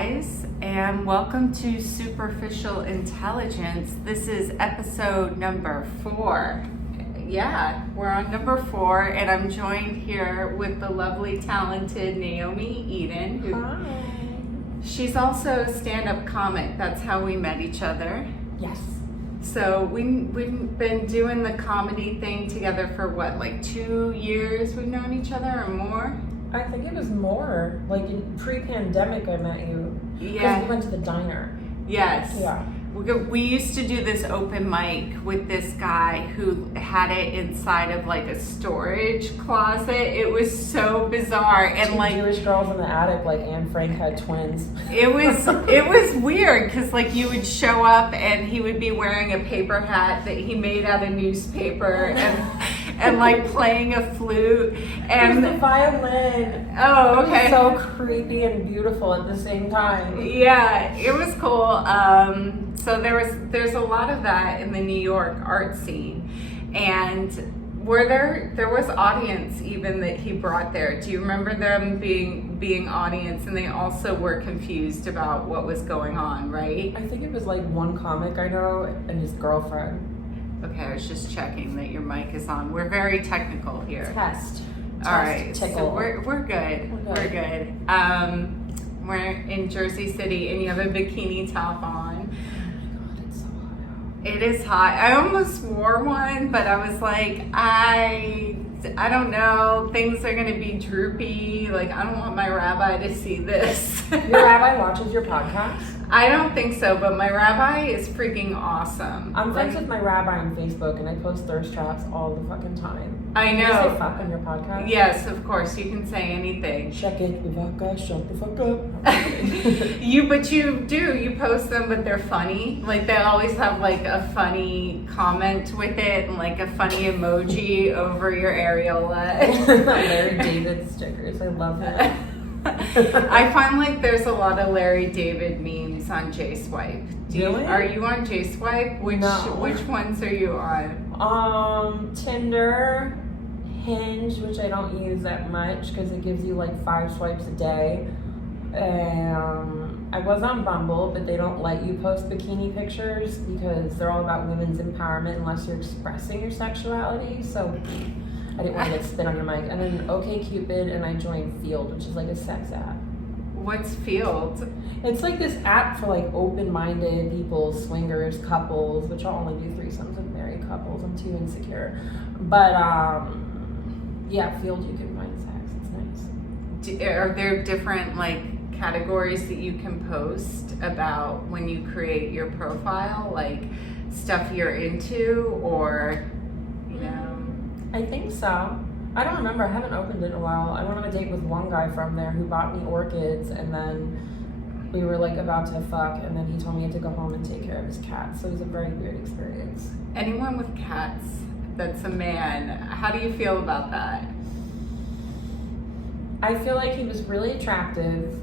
guys, and welcome to Superficial Intelligence. This is episode number 4. Yeah, we're on number 4, and I'm joined here with the lovely, talented Naomi Eden. Hi. She's also a stand-up comic. That's how we met each other. Yes. So we've been doing the comedy thing together for what, like 2 years we've known each other or more? I think it was more, like in pre-pandemic I met you. Yeah. Because we went to the diner. Yes. Yeah. We used to do this open mic with this guy who had it inside of like a storage closet. It was so bizarre, and Two like Jewish girls in the attic, like Anne Frank had twins. it was weird because like you would show up and he would be wearing a paper hat that he made out of newspaper and like playing a flute and the violin. Oh, okay. It was so creepy and beautiful at the same time. Yeah, it was cool. So there's a lot of that in the New York art scene, and there was audience even that he brought there. Do you remember them being audience, and they also were confused about what was going on, right? I think it was like one comic I know and his girlfriend. Okay, I was just checking that your mic is on. We're very technical here. Test. All right, tickle. so we're good. We're good. We're in Jersey City, and you have a bikini top on. It is hot. I almost wore one, but I was like, I don't know. Things are going to be droopy. Like, I don't want my rabbi to see this. Your rabbi watches your podcast? I don't think so, but my rabbi is freaking awesome. I'm friends with my rabbi on Facebook, and I post thirst traps all the fucking time. I know. Can you say fuck on your podcast? Yes, of course. You can say anything. Check it, Vivaka, shut the fuck up. You post them, but they're funny. Like, they always have like a funny comment with it and like a funny emoji over your areola. Larry David stickers, I love that. I find like there's a lot of Larry David memes on J-Swipe. Really? Are you on J-Swipe? No. Which ones are you on? Tinder, Hinge, which I don't use that much because it gives you like 5 swipes a day. I was on Bumble, but they don't let you post bikini pictures because they're all about women's empowerment unless you're expressing your sexuality. So I didn't want to get spit on your mic. And then OkCupid, and I joined Field, which is like a sex app. What's Field? It's like this app for like open-minded people, swingers, couples, which I'll only do threesomes with married couples. I'm too insecure. But yeah, Field, you can find sex. It's nice. Are there different like categories that you can post about when you create your profile, like stuff you're into, or you know? I think so. I don't remember. I haven't opened it in a while. I went on a date with one guy from there who bought me orchids, and then we were like about to fuck, and then he told me he had to go home and take care of his cat. So it was a very weird experience. Anyone with cats that's a man, how do you feel about that? I feel like he was really attractive,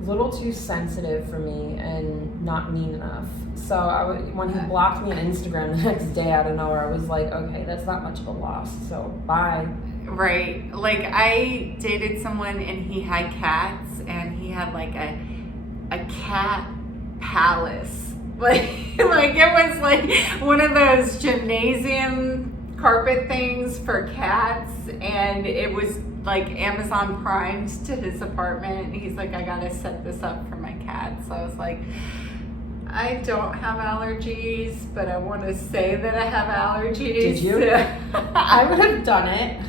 a little too sensitive for me, and not mean enough. So when he blocked me on Instagram the next day out of nowhere, I was like, okay, that's not much of a loss, so bye. Right. Like, I dated someone and he had cats, and he had like a cat palace. Like it was like one of those gymnasium carpet things for cats, and it was like Amazon Primed to his apartment. He's like, I gotta set this up for my cat. So I was like, I don't have allergies, but I want to say that I have allergies. Did you? I would have done it.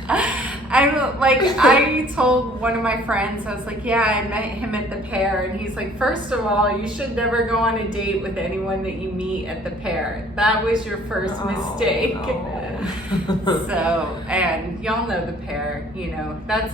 I told one of my friends, I was like, yeah, I met him at the Pear, and he's like, first of all, you should never go on a date with anyone that you meet at the Pear. That was your first mistake. No. So, and y'all know the Pear, you know, that's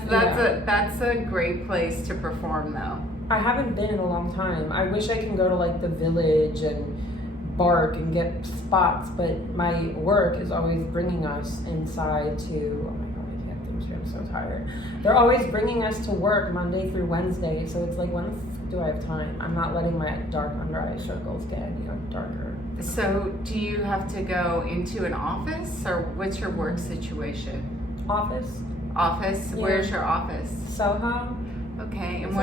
a great place to perform though. I haven't been in a long time. I wish I can go to like the Village and Bark and get spots, but my work is always bringing us inside to, oh my God, I can't think straight, I'm so tired. They're always bringing us to work Monday through Wednesday, so it's like, when the f- do I have time? I'm not letting my dark under eye circles get any darker. So do you have to go into an office, or what's your work situation? Office? Office? Yeah. Where's your office? Soho? Okay, and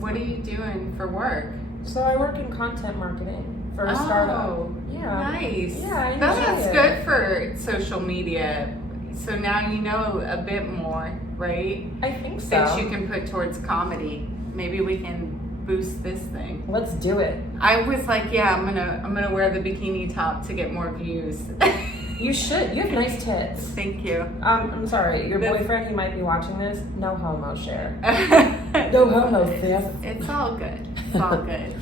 what are you doing for work? So I work in content marketing for a startup. Yeah. Nice. Yeah, I enjoy That's it. good for social media. So now you know a bit more, right? I think so. That you can put towards comedy. Maybe we can boost this thing. Let's do it. I was like, yeah, I'm gonna wear the bikini top to get more views. You should. You have nice tits. Thank you. I'm sorry. Your boyfriend, he might be watching this. No homo, Cher. No homo, sis. It's all good. It's all good.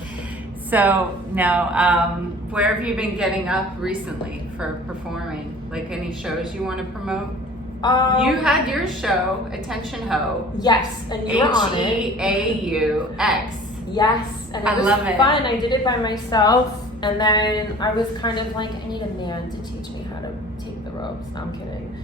So now, where have you been getting up recently for performing? Like any shows you want to promote? You had your show, Attention Ho. Yes, and you were on it. Heaux. Yes, and it was love it. fun. I did it by myself, and then I was kind of like, I need a man to teach me how to take the ropes. No, I'm kidding.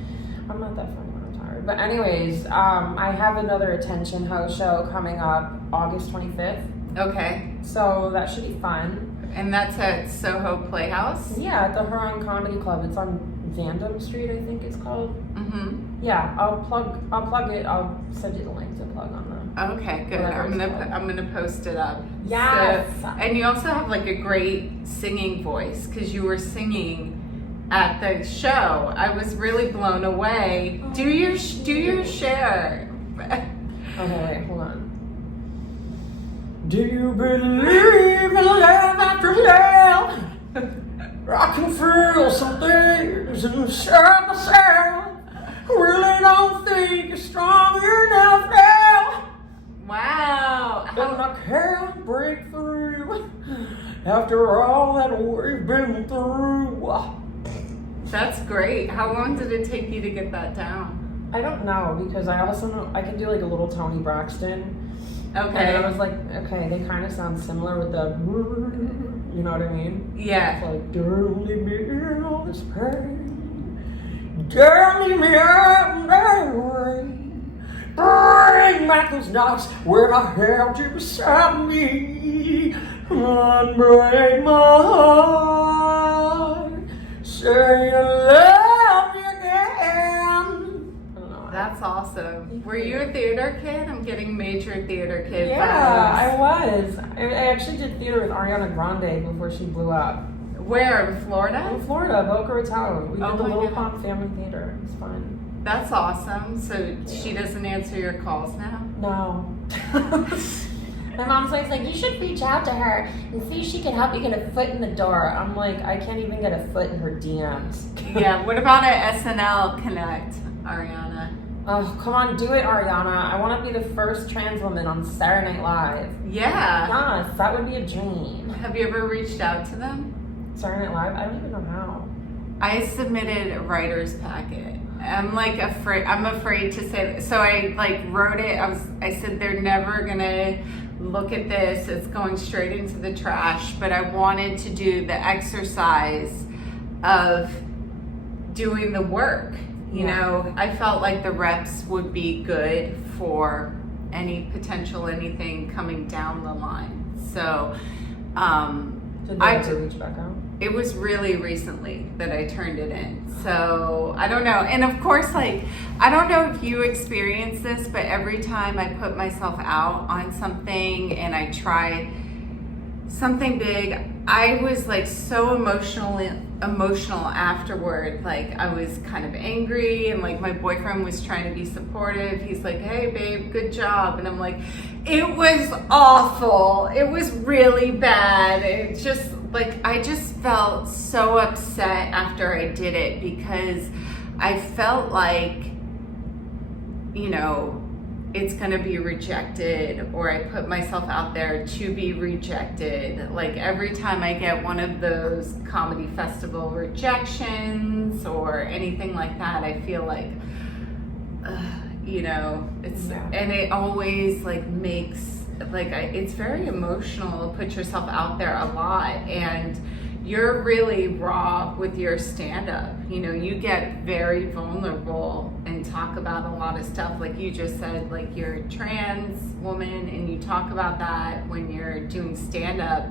I'm not that funny when I'm tired. But anyways, I have another Attention Ho show coming up August 25th. Okay. So that should be fun. And that's at Soho Playhouse? Yeah, at the Huron Comedy Club. It's on Vandam Street, I think it's called. Mm-hmm. Yeah, I'll plug it. I'll send you the link to plug on Okay, good. I'm gonna post it up. Yes. So, and you also have like a great singing voice because you were singing at the show. I was really blown away. Oh, Do your share. Okay, wait, hold on. Do you believe in love after love? I can feel some things inside myself. Really don't think you're strong enough now. Wow. And I can't break through after all that we've been through. That's great. How long did it take you to get that down? I don't know, because I also know I can do like a little Tony Braxton. Okay. And I was like, okay, they kind of sound similar with the, you know what I mean? Yeah. It's like, don't leave me in all this pain. Don't leave me out in that rain. Bring back those nights when I held you beside me. Unbreak my heart. Say I love you again. That's awesome. Were you a theater kid? I'm getting major theater kid Yeah, vibes. I was. I actually did theater with Ariana Grande before she blew up. Where, in Florida? In Florida, Boca Raton. We did Oh the my Little God. Pond Family Theater. It was fun. That's awesome. So she doesn't answer your calls now? No. My mom's always like, you should reach out to her and see if she can help you get a foot in the door. I'm like, I can't even get a foot in her DMs. Yeah, what about a SNL Connect, Ariana? Oh, come on, do it, Ariana. I want to be the first trans woman on Saturday Night Live. Yeah. Yes, that would be a dream. Have you ever reached out to them? Saturday Night Live? I don't even know how. I submitted a writer's packet. I'm like afraid. I'm afraid to say. So I like wrote it. I said they're never gonna look at this. It's going straight into the trash. But I wanted to do the exercise of doing the work. You know, I felt like the reps would be good for any potential anything coming down the line. So, Did they have to reach back out? it was really recently that I turned it in. So I don't know. And of course, like, I don't know if you experience this, but every time I put myself out on something and I try something big, I was like so emotional afterward. Like I was kind of angry, and like my boyfriend was trying to be supportive. He's like, hey babe, good job. And I'm like, it was awful. It was really bad. It just like, I just felt so upset after I did it because I felt like, you know, it's gonna be rejected, or I put myself out there to be rejected. Like every time I get one of those comedy festival rejections or anything like that, I feel like, you know, it's, and it always like makes, like, it's very emotional to put yourself out there a lot, and you're really raw with your stand-up. You know, you get very vulnerable and talk about a lot of stuff. Like you just said, like you're a trans woman and you talk about that when you're doing stand-up.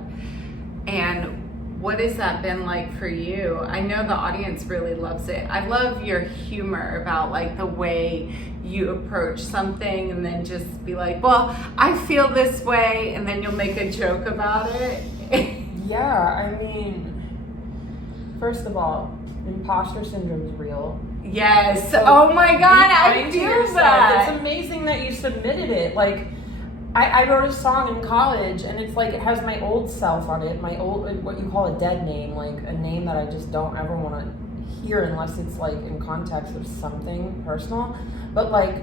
And what has that been like for you? I know the audience really loves it. I love your humor about like the way you approach something and then just be like, well, I feel this way, and then you'll make a joke about it. Yeah, I mean, first of all, imposter syndrome is real. Yes. So oh my God, I feel that. It's amazing that you submitted it. Like, I wrote a song in college, and it's like it has my old self on it, my old, what you call a dead name, like a name that I just don't ever want to hear unless it's like in context of something personal. But like,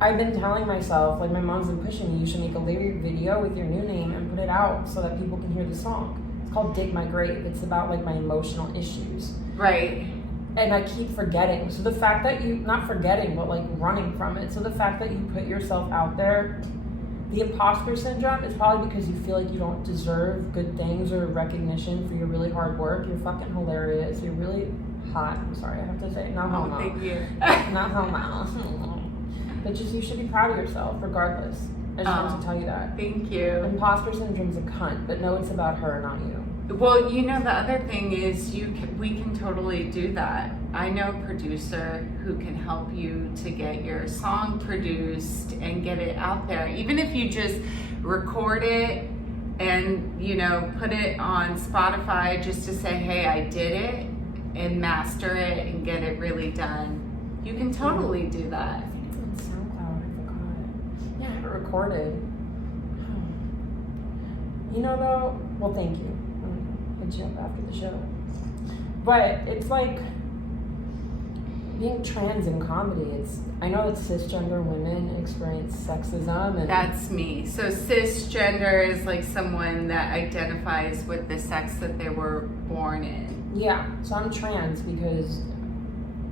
I've been telling myself, like my mom's been pushing me, you should make a lyric video with your new name and put it out so that people can hear the song. It's called Dig My Grave. It's about like my emotional issues. Right. And I keep forgetting. So the fact that you, not forgetting, but like running from it. So the fact that you put yourself out there, the imposter syndrome is probably because you feel like you don't deserve good things or recognition for your really hard work. You're fucking hilarious. You're really hot. I'm sorry, I have to say. Not homo. Thank you. Not homo. But just, you should be proud of yourself regardless. I just wanted to tell you that. Thank you. Imposter syndrome's a cunt, but no, it's about her, not you. Well, you know, the other thing is we can totally do that. I know a producer who can help you to get your song produced and get it out there. Even if you just record it and, you know, put it on Spotify just to say, hey, I did it, and master it and get it really done. You can totally do that. I think it's on SoundCloud, I forgot. Yeah, I have it recorded. You know though, well, thank you. Hit you up after the show. But it's like being trans in comedy. I know that cisgender women experience sexism, and that's me. So cisgender is like someone that identifies with the sex that they were born in. Yeah, so I'm trans because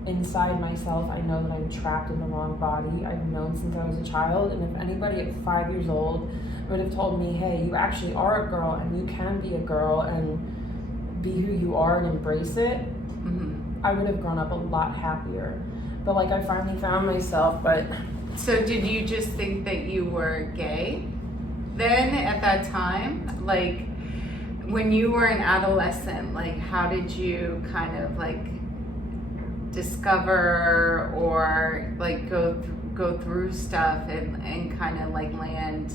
inside myself I know that I'm trapped in the wrong body. I've known since I was a child, and if anybody at 5 years old would have told me, hey, you actually are a girl and you can be a girl and be who you are and embrace it, I would have grown up a lot happier. But like, I finally found myself. But so did you just think that you were gay then at that time? Like when you were an adolescent, like how did you kind of like discover or like go through stuff and kind of like land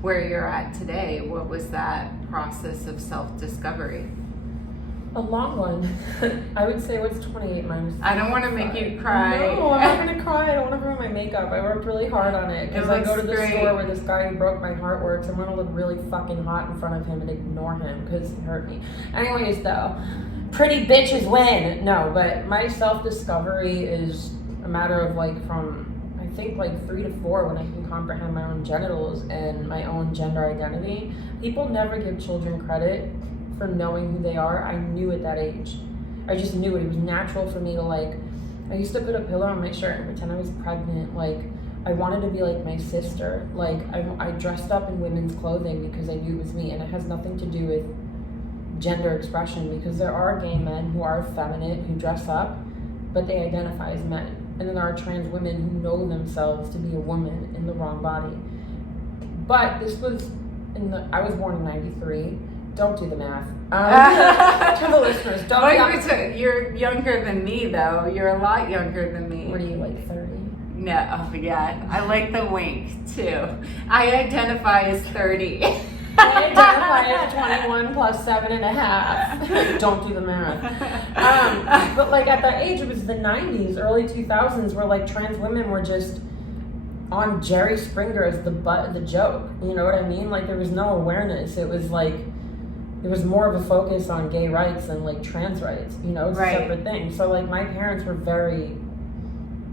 where you're at today? What was that process of self-discovery? a long one. I would say, what's 28 minus 5? I don't want to make you cry. No, I'm not going to cry. I don't want to ruin my makeup. I worked really hard on it. Because I go to the store where this guy who broke my heart works. I'm going to look really fucking hot in front of him and ignore him because he hurt me. Anyways, though, pretty bitches win. No, but my self-discovery is a matter of like from, I think like 3 to 4 when I can comprehend my own genitals and my own gender identity. People never give children credit for knowing who they are. I knew at that age. I just knew it. It was natural for me to like, I used to put a pillow on my shirt and pretend I was pregnant. Like, I wanted to be like my sister. Like, I dressed up in women's clothing because I knew it was me, and it has nothing to do with gender expression, because there are gay men who are effeminate, who dress up, but they identify as men. And then there are trans women who know themselves to be a woman in the wrong body. But this was I was born in 93. Don't do the math. To the listeners, don't. You're younger than me, though. You're a lot younger than me. What are you, like 30? No, yeah. I like the wink, too. I identify as 30. I identify as 21 plus 7.5. Don't do the math. But like at that age, it was the 90s, early 2000s, where like trans women were just on Jerry Springer as the butt of the joke. You know what I mean? Like there was no awareness. It was like, there was more of a focus on gay rights than like trans rights. You know, it's a separate thing. So like my parents were very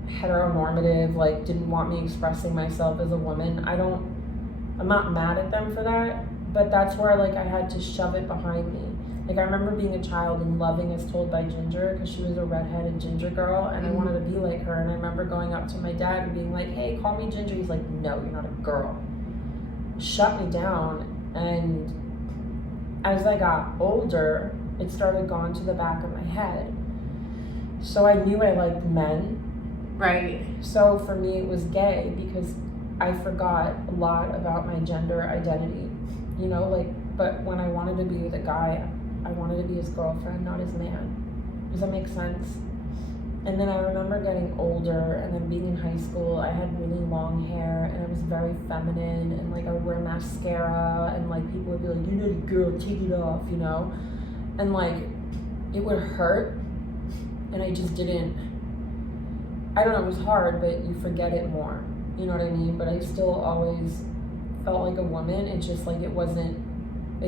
heteronormative, like didn't want me expressing myself as a woman. I'm not mad at them for that, but that's where like I had to shove it behind me. Like I remember being a child and loving As Told by Ginger because she was a redheaded ginger girl, and I wanted to be like her. And I remember going up to my dad and being like, hey, call me Ginger. He's like, no, you're not a girl. Shut me down. And as I got older, it started going to the back of my head. So I knew I liked men. Right. So for me, it was gay because I forgot a lot about my gender identity, you know, like, but when I wanted to be with a guy, I wanted to be his girlfriend, not his man. Does that make sense? And then I remember getting older and then being in high school, I had really long hair and I was very feminine and like I would wear mascara and like people would be like, you're not a girl, take it off, you know? And like it would hurt and I just didn't, I don't know, it was hard, but you forget it more, you know what I mean? But I still always felt like a woman. It's just like it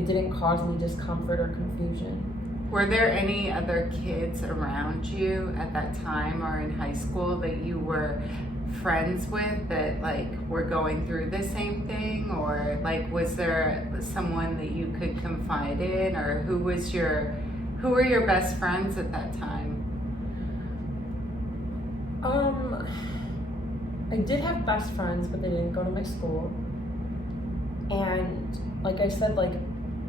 didn't cause me discomfort or confusion. Were there any other kids around you at that time or in high school that you were friends with that like were going through the same thing, or like was there someone that you could confide in, or who were your best friends at that time? I did have best friends, but they didn't go to my school. And like I said, like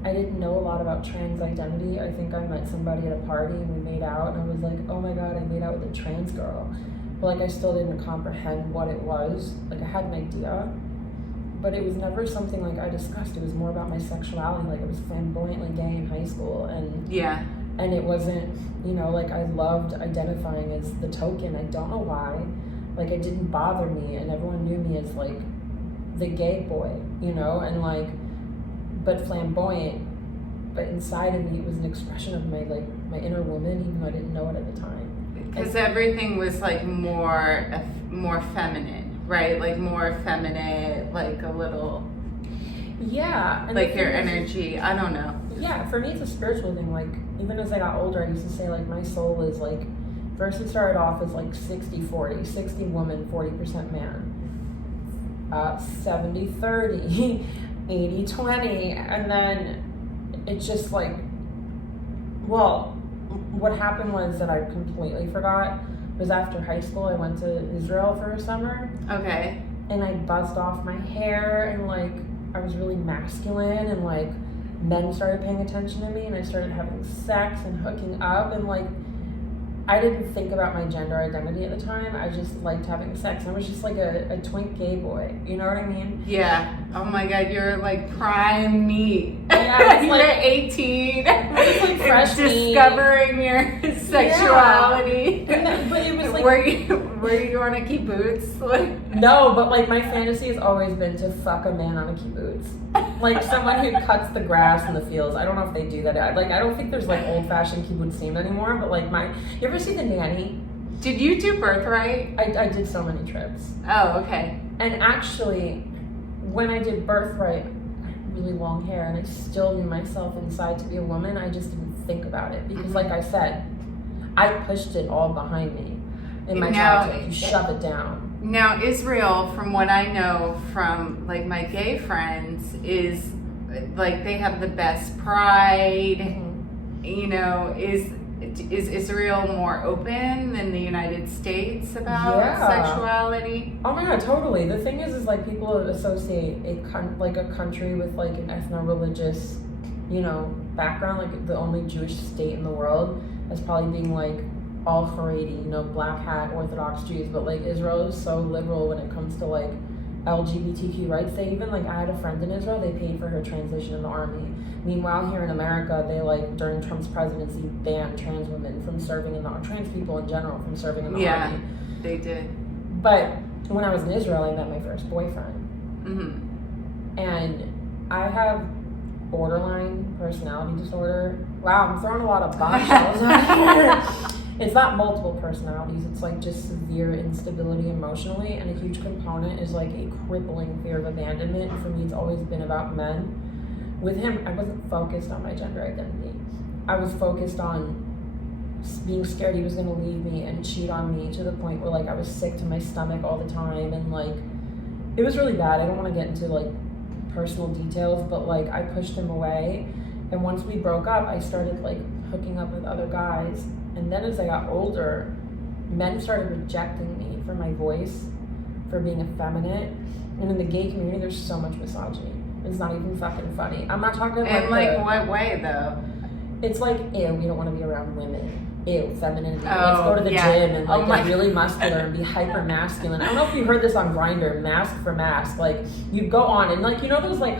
I didn't know a lot about trans identity. I think I met somebody at a party and we made out and I was like, oh my god, I made out with a trans girl. But like I still didn't comprehend what it was. Like I had an idea, but it was never something like I discussed. It was more about my sexuality. Like I was flamboyantly gay in high school and it wasn't, you know, like I loved identifying as the token. I don't know why. Like it didn't bother me and everyone knew me as like the gay boy, you know, and like but flamboyant, but inside of me it was an expression of my inner woman, even though I didn't know it at the time. Because everything was like more feminine, right? Like more effeminate, like a little, yeah, and like your energy. I don't know. Yeah, for me it's a spiritual thing. Like even as I got older, I used to say like my soul is like, first it started off as like 60-40, 60 woman, 40% man, 70-30. 80-20, and then it's just like, well, what happened was that I completely forgot was after high school I went to Israel for a summer. Okay. And I buzzed off my hair and like I was really masculine and like men started paying attention to me and I started having sex and hooking up and like I didn't think about my gender identity at the time. I just liked having sex. I was just like a twink gay boy. You know what I mean? Yeah. Oh my god, you're like prime meat. Yeah, you're like 18. It's like fresh discovering meat. Your sexuality. Yeah. But it was like, were you on a kibbutz? No, but like my fantasy has always been to fuck a man on a kibbutz. Like someone who cuts the grass in the fields. I don't know if they do that. I don't think there's like old fashioned kibbutzim anymore, but like you ever see The Nanny? Did you do Birthright? I did so many trips. Oh, okay. And actually, when I did Birthright, I had really long hair and I still knew myself inside to be a woman. I just didn't think about it because like I said, I pushed it all behind me in my childhood. You shove it down. Now, Israel, from what I know from like my gay friends, is like they have the best pride. Mm-hmm. You know, is Israel more open than the United States about sexuality? Oh my god, totally. The thing is like people associate a country with like an ethno-religious, you know, background, like the only Jewish state in the world, as probably being like all Haredi, you know, black hat Orthodox Jews. But like Israel is so liberal when it comes to like LGBTQ rights. They even like, I had a friend in Israel, they paid for her transition in the army. Meanwhile, here in America, they like during Trump's presidency banned trans women from serving in the trans people in general from serving in the army. Yeah, they did. But when I was in Israel, I met my first boyfriend. Mm-hmm. And I have borderline personality disorder. Wow, I'm throwing a lot of bombshells out here. It's not multiple personalities, it's like just severe instability emotionally, and a huge component is like a crippling fear of abandonment. And for me, it's always been about men. With him, I wasn't focused on my gender identity. I was focused on being scared he was gonna leave me and cheat on me to the point where like I was sick to my stomach all the time, and like it was really bad. I don't want to get into like personal details, but like I pushed him away, and once we broke up, I started like hooking up with other guys. And then as I got older, men started rejecting me for my voice, for being effeminate. And in the gay community, there's so much misogyny. It's not even fucking funny. I'm not talking about what way though? It's like, ew, we don't want to be around women. Ew, femininity. Let's go to the gym and like get really muscular and be hyper masculine. I don't know if you heard this on Grindr, mask for mask. Like you go on and like, you know those like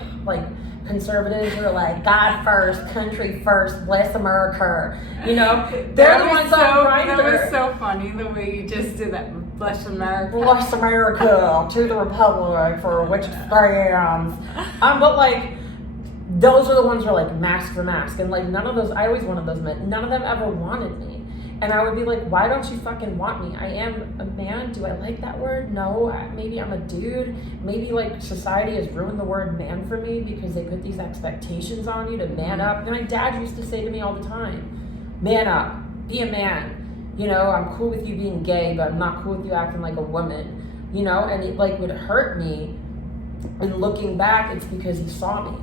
conservatives who are like, God first, country first, bless America. You know, they're the ones on Grindr. That was so funny the way you just did that. Bless America. Bless America to the Republic for which it stands. But like, those are the ones who are like mask for mask. And like, none of those, I always wanted those men. None of them ever wanted me. And I would be like, why don't you fucking want me? I am a man. Do I like that word? No. Maybe I'm a dude. Maybe like society has ruined the word man for me because they put these expectations on you to man up. And my dad used to say to me all the time, man up, be a man. You know, I'm cool with you being gay, but I'm not cool with you acting like a woman. You know, and it like would hurt me. And looking back, it's because he saw me.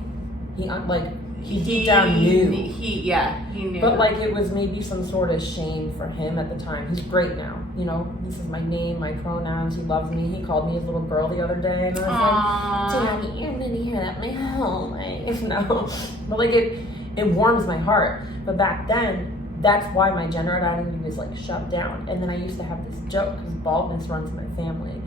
He deep down knew. He knew. But like it was maybe some sort of shame for him at the time. He's great now. You know, he says my name, my pronouns. He loves me. He called me his little girl the other day, and I was like, Daddy, you're gonna hear that my whole life. No, but like it warms my heart. But back then, that's why my gender identity was like shut down. And then I used to have this joke because baldness runs in my family.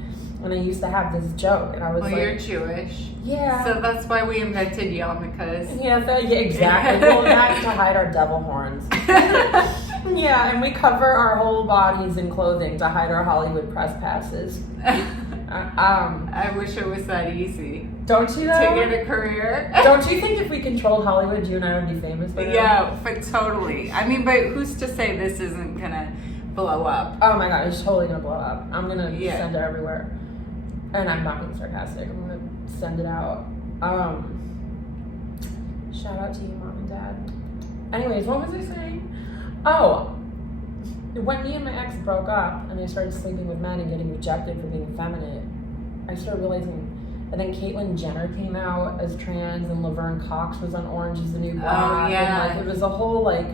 And I used to have this joke, and I was like, you're Jewish. Yeah. So that's why we invented yarmulkes. Yeah, exactly. Well, that's to hide our devil horns. Yeah, and we cover our whole bodies in clothing to hide our Hollywood press passes. I wish it was that easy. Don't you know? To get a career. Don't you think if we controlled Hollywood, you and I would be famous by now? Yeah, but totally. I mean, but who's to say this isn't gonna blow up? Oh my god, it's totally gonna blow up. I'm gonna send it everywhere. And I'm not being sarcastic. I'm gonna send it out. Shout out to you, Mom and Dad. Anyways, what was I saying? Oh, when me and my ex broke up and I started sleeping with men and getting rejected for being effeminate, I started realizing. And then Caitlyn Jenner came out as trans, and Laverne Cox was on Orange is the New Black. Oh yeah. And like it was a whole like.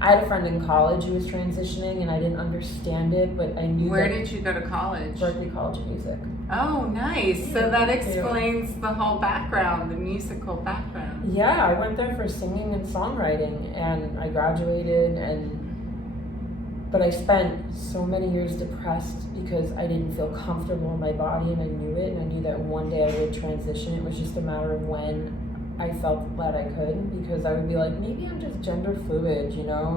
I had a friend in college who was transitioning, and I didn't understand it, but I knew. Where did you go to college? Berkeley College of Music. Oh, nice. So that explains the whole background, the musical background. Yeah, I went there for singing and songwriting, and I graduated, but I spent so many years depressed because I didn't feel comfortable in my body, and I knew it, and I knew that one day I would transition. It was just a matter of when I felt that I could, because I would be like, maybe I'm just gender fluid, you know,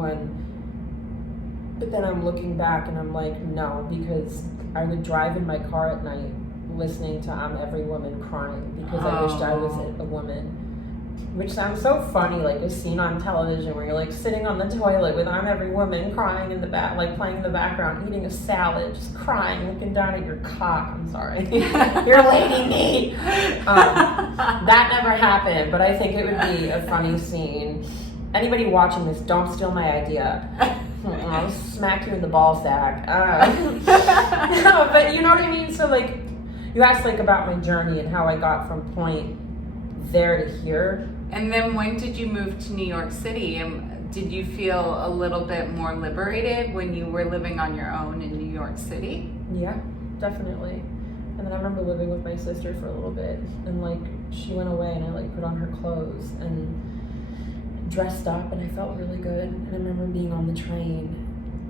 but then I'm looking back and I'm like, no, because I would drive in my car at night listening to I'm Every Woman crying because I wished I was a woman, which sounds so funny, like a scene on television where you're like sitting on the toilet with I'm Every Woman crying in the back, like playing in the background, eating a salad, just crying, looking down at your cock. I'm sorry, your lady meat. That never happened, but I think it would be a funny scene. Anybody watching this, don't steal my idea. I'll smack you in the ball sack. No, but you know what I mean? So like, you asked like about my journey and how I got from point there to here. And then when did you move to New York City? And did you feel a little bit more liberated when you were living on your own in New York City? Yeah, definitely. And then I remember living with my sister for a little bit, and like she went away and I like put on her clothes and dressed up, and I felt really good. And I remember being on the train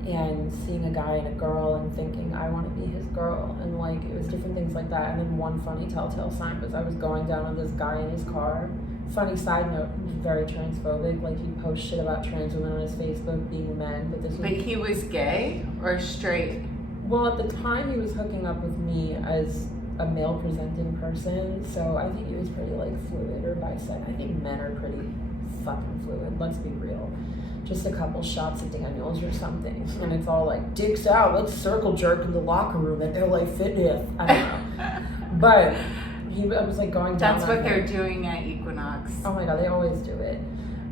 and seeing a guy and a girl and thinking I want to be his girl, and like it was different things like that. And then one funny telltale sign was I was going down with this guy in his car. Funny side note, he was very transphobic. Like he'd post shit about trans women on his Facebook being men, but he was gay or straight? Well, at the time he was hooking up with me as a male presenting person, so I think he was pretty like fluid or bisexual. I think men are pretty fucking fluid, let's be real. Just a couple shots of Daniels or something, and it's all like, dicks out, let's circle jerk in the locker room at LA Fitness. I don't know. But I was like going down. That's what they're doing at Equinox. Oh my god, they always do it.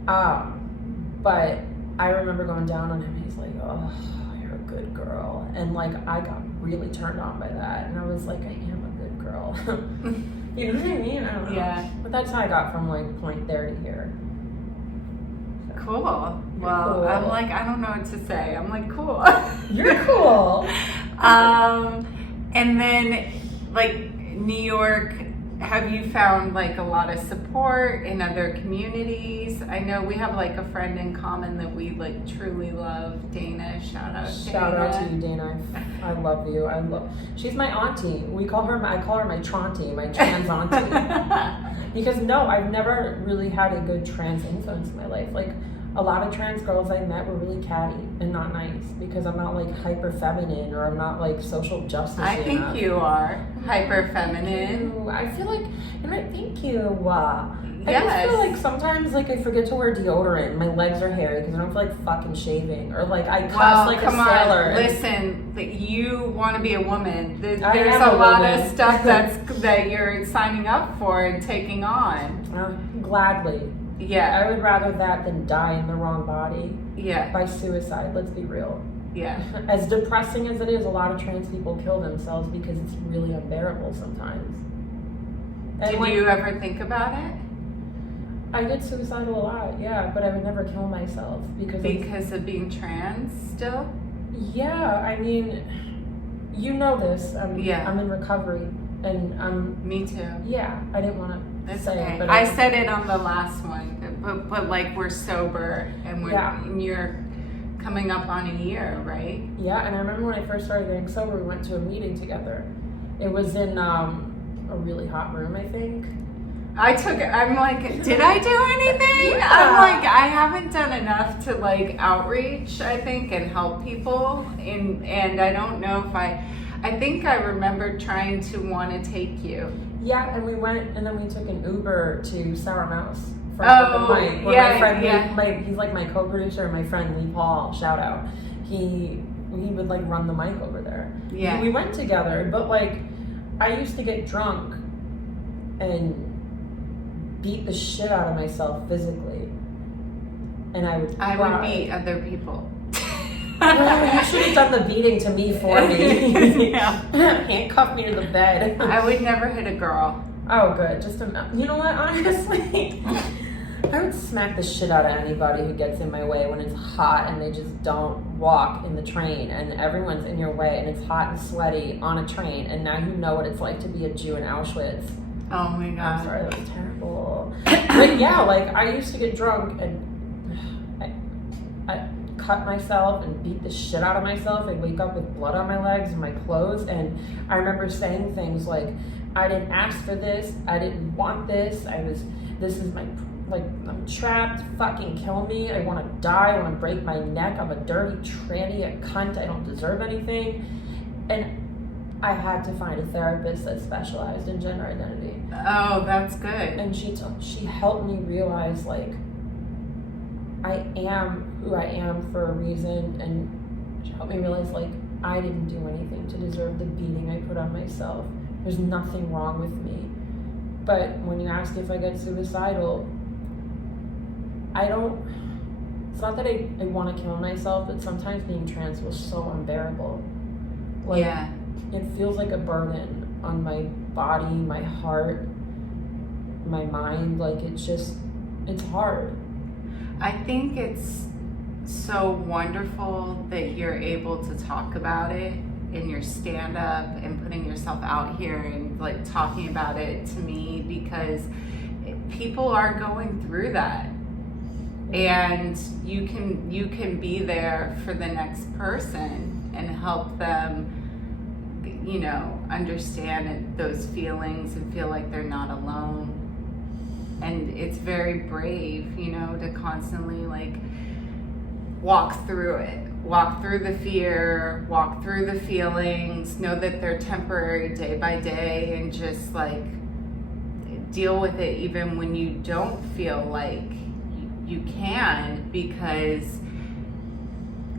But I remember going down on him, he's like, oh, you're a good girl. And like, I got really turned on by that, and I was like, I am a good girl. You know what I mean? I don't know. Yeah. But that's how I got from like point there to here. Cool. Well, cool. I'm like, I don't know what to say. I'm like, cool. You're cool. And then like New York, have you found like a lot of support in other communities? I know we have like a friend in common that we like truly love, Dana. Shout out to you, Dana. I love you. She's my auntie. I call her my Tronty, my trans auntie. Because no, I've never really had a good trans influence in my life. Like, a lot of trans girls I met were really catty and not nice because I'm not like hyper feminine or I'm not like social justice. I think enough. you are hyper feminine. I feel like, thank you. Yes. I just feel like sometimes like I forget to wear deodorant. My legs are hairy because I don't feel like fucking shaving, or like I cuss like a sailor. Listen, you want to be a woman. There's a lot woman. of stuff that you're signing up for and taking on. Gladly. Yeah. I would rather that than die in the wrong body. Yeah. By suicide, let's be real. Yeah. As depressing as it is, a lot of trans people kill themselves because it's really unbearable sometimes. Did you ever think about it? I get suicidal a lot, yeah, but I would never kill myself because of being trans still? Yeah, I mean, you know this. I'm in recovery and Me too. Yeah, I didn't want to say okay. it, but I said it on the last one, but like we're sober and and you're coming up on a year, right? Yeah, and I remember when I first started getting sober, we went to a meeting together. It was in a really hot room, I think. I'm like, did I do anything? Yeah. I'm like, I haven't done enough to like outreach, I think, and help people. And I don't know if I think I remember trying to want to take you. Yeah, and we went, and then we took an Uber to Sour Mouse. My friend, he's like my co-producer, and my friend Lee Paul, shout out. He would like run the mic over there. Yeah. We went together, but like, I used to get drunk and beat the shit out of myself physically, and I would beat other people. Well, you should have done the beating to me for me. Yeah. Handcuff me to the bed. I would never hit a girl. Oh, good. You know what? Honestly, I would smack the shit out of anybody who gets in my way when it's hot and they just don't walk in the train and everyone's in your way and it's hot and sweaty on a train, and now you know what it's like to be a Jew in Auschwitz. Oh my God. I'm sorry, that was terrible. But yeah, like I used to get drunk and I cut myself and beat the shit out of myself. I'd wake up with blood on my legs and my clothes, and I remember saying things like, I didn't ask for this, I didn't want this, this is my, like, I'm trapped, fucking kill me, I want to die, I want to break my neck, I'm a dirty tranny, a cunt, I don't deserve anything. And I had to find a therapist that specialized in gender identity. Oh, that's good. And she helped me realize, like, I am who I am for a reason, and she helped me realize, like, I didn't do anything to deserve the beating I put on myself. There's nothing wrong with me. But when you ask if I get suicidal, it's not that I want to kill myself, but sometimes being trans feels so unbearable. Like, yeah. It feels like a burden on my body, my heart, my mind. Like, it's hard. I think it's so wonderful that you're able to talk about it in your stand-up and putting yourself out here and like talking about it to me, because people are going through that, and you can be there for the next person and help them, you know, understand those feelings and feel like they're not alone. And it's very brave, you know, to constantly like walk through it, walk through the fear, walk through the feelings, know that they're temporary day by day, and just like deal with it even when you don't feel like you can, because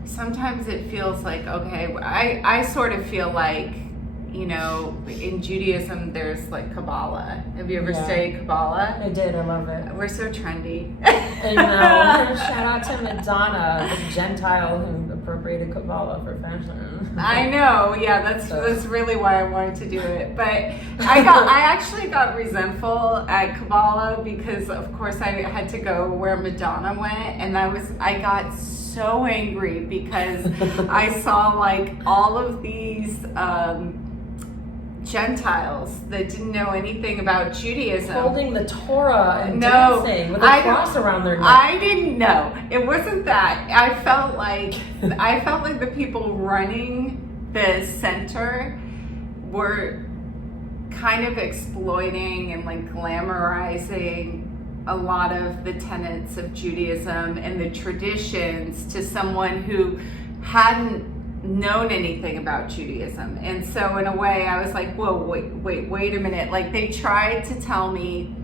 sometimes it feels like, okay, I sort of feel like, you know, in Judaism, there's like Kabbalah. Have you ever studied Kabbalah? I did. I love it. We're so trendy. I know. Shout out to Madonna, the Gentile who appropriated Kabbalah for fashion. I know. Yeah, that's really why I wanted to do it. But I actually got resentful at Kabbalah because, of course, I had to go where Madonna went, and I got so angry because I saw like all of these Gentiles that didn't know anything about Judaism. Holding the Torah and dancing with a cross around their neck. I didn't know. It wasn't that. I felt like the people running the center were kind of exploiting and like glamorizing a lot of the tenets of Judaism and the traditions to someone who hadn't known anything about Judaism. And so in a way I was like, whoa, wait a minute. Like they tried to tell me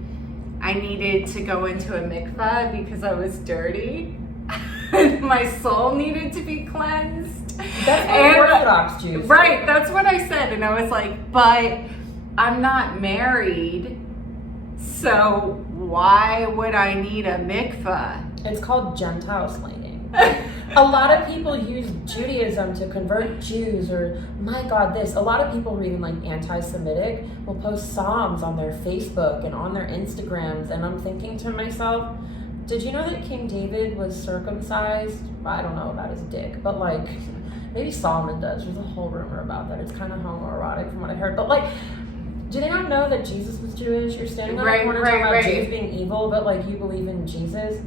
I needed to go into a mikvah because I was dirty. My soul needed to be cleansed. That's what Orthodox Jews. Right, that's what I said. And I was like, but I'm not married, so why would I need a mikvah? It's called Gentile slanging. A lot of people use Judaism to convert Jews, or my God, this. A lot of people who are even like anti-Semitic will post Psalms on their Facebook and on their Instagrams, and I'm thinking to myself, did you know that King David was circumcised? I don't know about his dick, but like maybe Solomon does. There's a whole rumor about that. It's kind of homoerotic from what I heard, but like, do they not know that Jesus was Jewish? You're standing on a corner talking about Jews being evil, but like you believe in Jesus?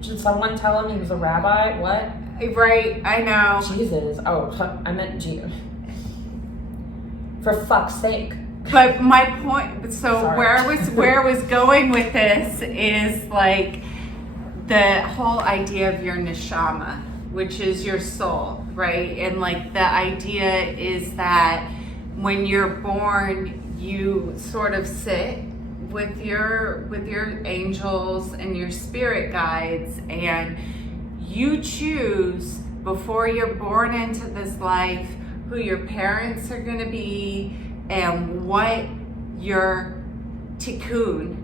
Should someone tell him he was a rabbi? What? Right, I know. Jesus. Oh, I meant Jesus. For fuck's sake. But my point, so Sorry. where I was going with this is like the whole idea of your neshama, which is your soul, right? And like the idea is that when you're born, you sort of sit with your angels and your spirit guides, and you choose before you're born into this life who your parents are going to be and what your tikkun.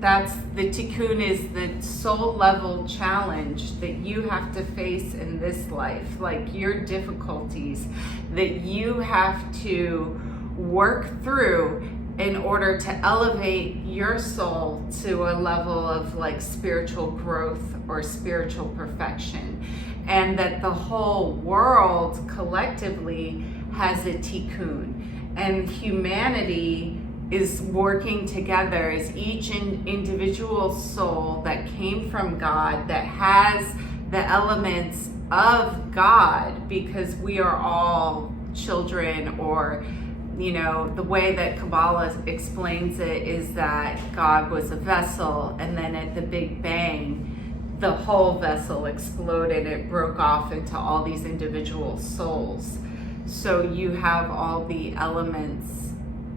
That's the tikkun is the soul level challenge that you have to face in this life, like your difficulties that you have to work through in order to elevate your soul to a level of like spiritual growth or spiritual perfection. And that the whole world collectively has a tikkun. And humanity is working together as each individual soul that came from God, that has the elements of God, because we are all children, or you know, the way that Kabbalah explains it is that God was a vessel, and then at the Big Bang, the whole vessel exploded. It broke off into all these individual souls. So you have all the elements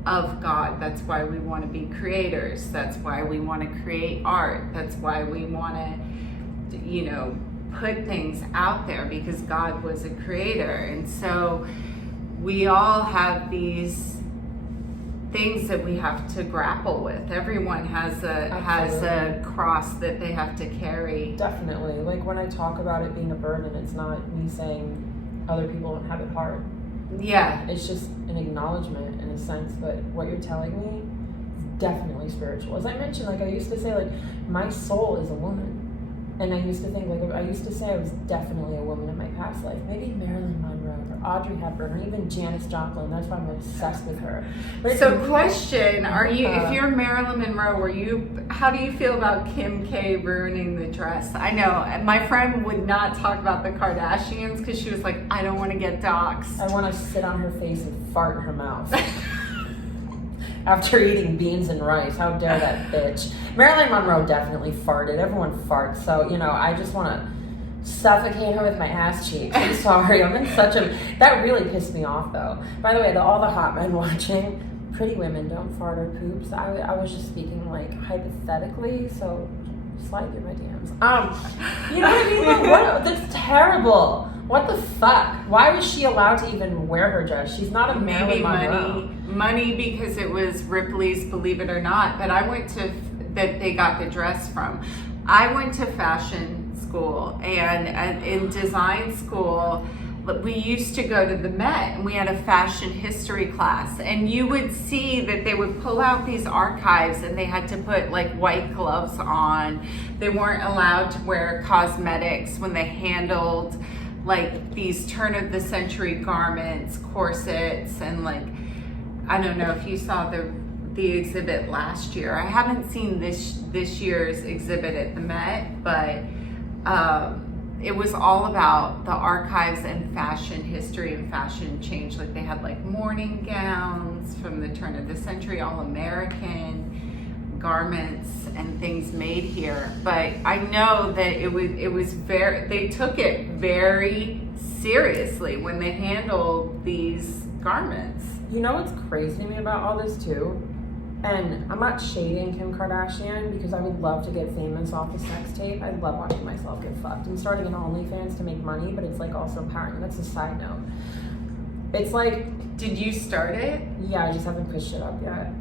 of God. That's why we want to be creators. That's why we want to create art. That's why we want to, you know, put things out there, because God was a creator. And so we all have these things that we have to grapple with. Everyone has a cross that they have to carry. Definitely. Like when I talk about it being a burden, it's not me saying other people don't have it hard. Yeah. It's just an acknowledgement in a sense that what you're telling me is definitely spiritual. As I mentioned, like I used to say, like my soul is a woman. And I used to think, like, I used to say I was definitely a woman in my past life. Maybe Marilyn Monroe or Audrey Hepburn or even Janis Joplin. That's why I'm obsessed with her. But so question, if you're Marilyn Monroe, how do you feel about Kim K ruining the dress? I know, my friend would not talk about the Kardashians because she was like, I don't want to get doxxed. I want to sit on her face and fart in her mouth. After eating beans and rice. How dare that bitch. Marilyn Monroe definitely farted. Everyone farts. So, you know, I just want to suffocate her with my ass cheeks. I'm sorry. I'm in such a... That really pissed me off, though. By the way, all the hot men watching, pretty women don't fart or poops. I was just speaking, like, hypothetically, so slide through my DMs. You know what I mean? Like, that's terrible. What the fuck? Why was she allowed to even wear her dress? She's not a Marilyn Monroe. Money because it was Ripley's Believe It or Not, but that they got the dress from. I went to fashion school, and in design school, we used to go to the Met, and we had a fashion history class, and you would see that they would pull out these archives, and they had to put like white gloves on. They weren't allowed to wear cosmetics when they handled like these turn of the century garments, corsets, and like I don't know if you saw the exhibit last year. I haven't seen this year's exhibit at the Met, but it was all about the archives and fashion history and fashion change. Like they had like morning gowns from the turn of the century, all American garments and things made here. But I know that it was very, they took it very seriously when they handled these garments. You know what's crazy to me about all this too? And I'm not shading Kim Kardashian because I would love to get famous off a sex tape. I love watching myself get fucked. I'm starting an OnlyFans to make money, but it's like also empowering. That's a side note. It's like, did you start it? Yeah, I just haven't pushed it up yet.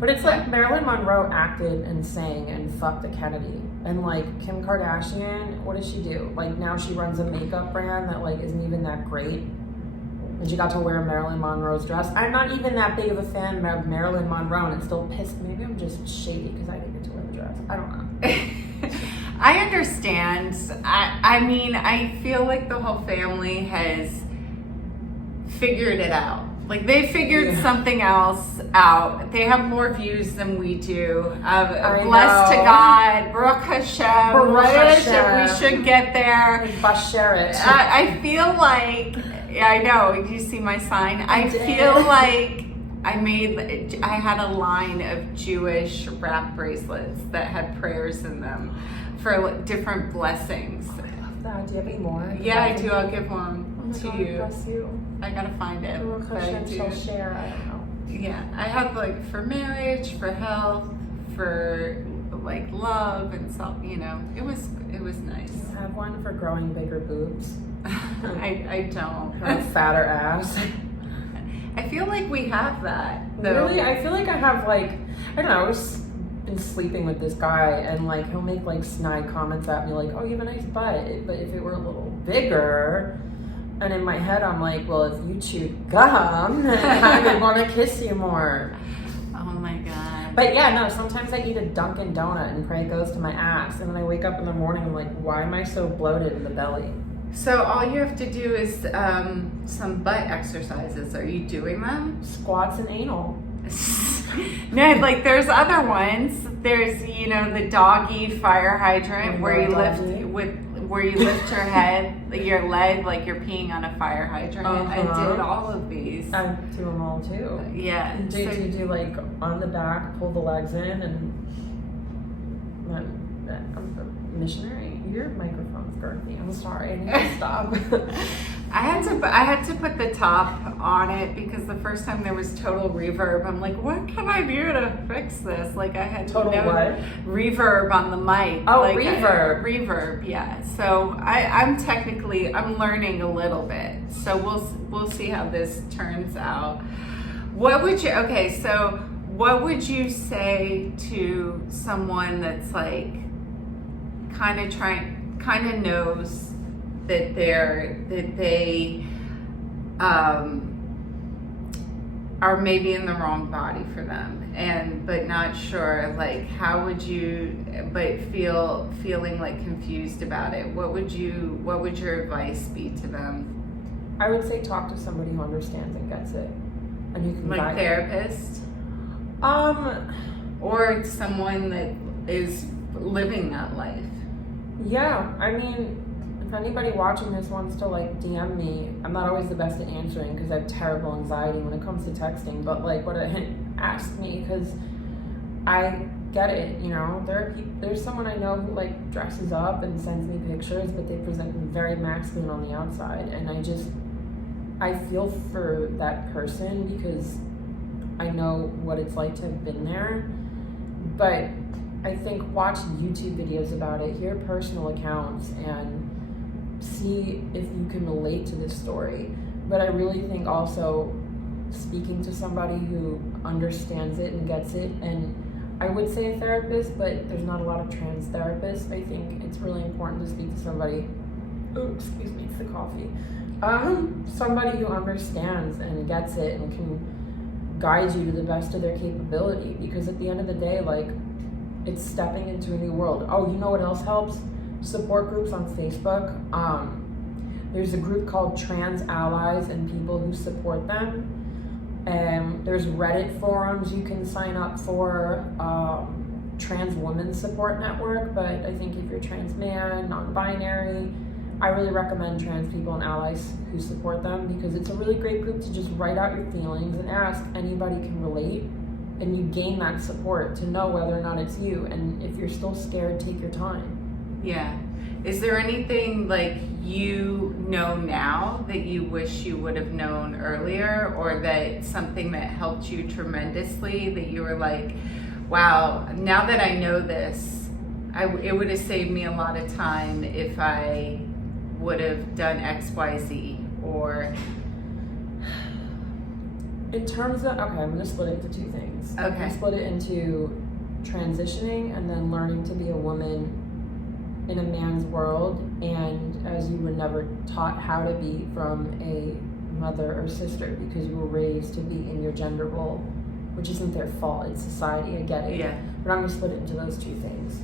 But it's like Marilyn Monroe acted and sang and fucked a Kennedy. And like Kim Kardashian, what does she do? Like now she runs a makeup brand that like isn't even that great. And she got to wear Marilyn Monroe's dress. I'm not even that big of a fan of Marilyn Monroe, and it still pissed me. Maybe I'm just shady because I didn't get to wear the dress. I don't know. I understand. I mean, I feel like the whole family has figured it out. Like they figured something else out. They have more views than we do. Blessed to God, Baruch Hashem. We should get there. I feel like, I know, you see my sign? I feel like I had a line of Jewish wrap bracelets that had prayers in them for different blessings. Oh, I love that. Do you have any more? Yeah, I do. I'll give one to God, you. Bless you. I gotta find it. Shall share. I don't know. Yeah, I have like for marriage, for health, for like love and self. You know, it was nice. You have one for growing bigger boobs. I don't. Or a fatter ass. I feel like we have that. Though. Really? I feel like I have like, I don't know, I've been sleeping with this guy and like he'll make like snide comments at me like, oh, you have a nice butt, but if it were a little bigger, and in my head I'm like, well, if you chewed gum, I would want to kiss you more. Oh my God. But yeah, no, sometimes I eat a Dunkin' Donut and pray it goes to my ass, and then I wake up in the morning and I'm like, why am I so bloated in the belly? So all you have to do is some butt exercises. Are you doing them? Squats and anal. No, like there's other ones. There's, you know, the doggy fire hydrant where you lift your head, your leg, like you're peeing on a fire hydrant. I did all of these. I do them all too. Yeah. Do you do like on the back, pull the legs in, and I'm a missionary? Your microphone's girthy. I'm sorry. I need to stop. I had to put the top on it because the first time there was total reverb. I'm like, what can I do to fix this? Like I had total what? Reverb on the mic. Oh, like reverb. Reverb, yeah. So I'm learning a little bit. So we'll see how this turns out. What would you say to someone that's like kind of knows that they are maybe in the wrong body for them but not sure, like how would you, but feeling like confused about it, what would your advice be to them? I would say talk to somebody who understands and gets it, and you can like therapist, or someone that is living that life. Yeah, I mean, if anybody watching this wants to like DM me, I'm not always the best at answering because I have terrible anxiety when it comes to texting, but like ask me because I get it, you know. There's someone I know who like dresses up and sends me pictures, but they present very masculine on the outside, and I feel for that person because I know what it's like to have been there. But I think watch YouTube videos about it, hear personal accounts, and see if you can relate to this story. But I really think also speaking to somebody who understands it and gets it, and I would say a therapist, but there's not a lot of trans therapists. I think it's really important to speak to somebody, excuse me, it's the coffee, somebody who understands and gets it and can guide you to the best of their capability, because at the end of the day, like, it's stepping into a new world. Oh, you know what else helps? Support groups on Facebook. There's a group called Trans Allies and people who support them. There's Reddit forums you can sign up for, trans women support network, but I think if you're trans man, non-binary, I really recommend trans people and allies who support them, because it's a really great group to just write out your feelings and ask. Anybody can relate, and you gain that support to know whether or not it's you. And if you're still scared, take your time. Yeah. Is there anything like you know now that you wish you would have known earlier, or that something that helped you tremendously that you were like, wow, now that I know this, it would have saved me a lot of time if I would have done X, Y, Z, or... In terms of, okay, I'm going to split it into two things. Okay. I'm going to split it into transitioning and then learning to be a woman in a man's world, and as you were never taught how to be from a mother or sister because you were raised to be in your gender role, which isn't their fault, it's society, I get it. Yeah. But I'm going to split it into those two things.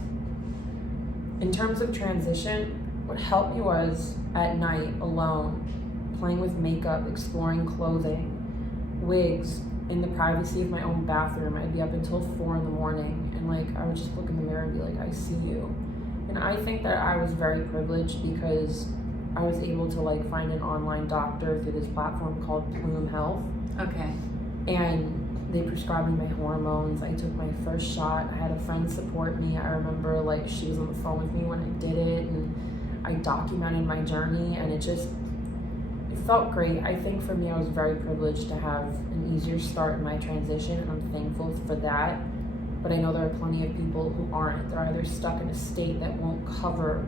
In terms of transition, what helped me was at night alone, playing with makeup, exploring clothing, wigs, in the privacy of my own bathroom. I'd be up until 4 a.m. and like I would just look in the mirror and be like, I see you. And I think that I was very privileged because I was able to like find an online doctor through this platform called Plume Health. Okay. And they prescribed me my hormones. I took my first shot. I had a friend support me. I remember like she was on the phone with me when I did it, and I documented my journey, and it felt great. I think for me, I was very privileged to have an easier start in my transition, and I'm thankful for that. But I know there are plenty of people who aren't. They're either stuck in a state that won't cover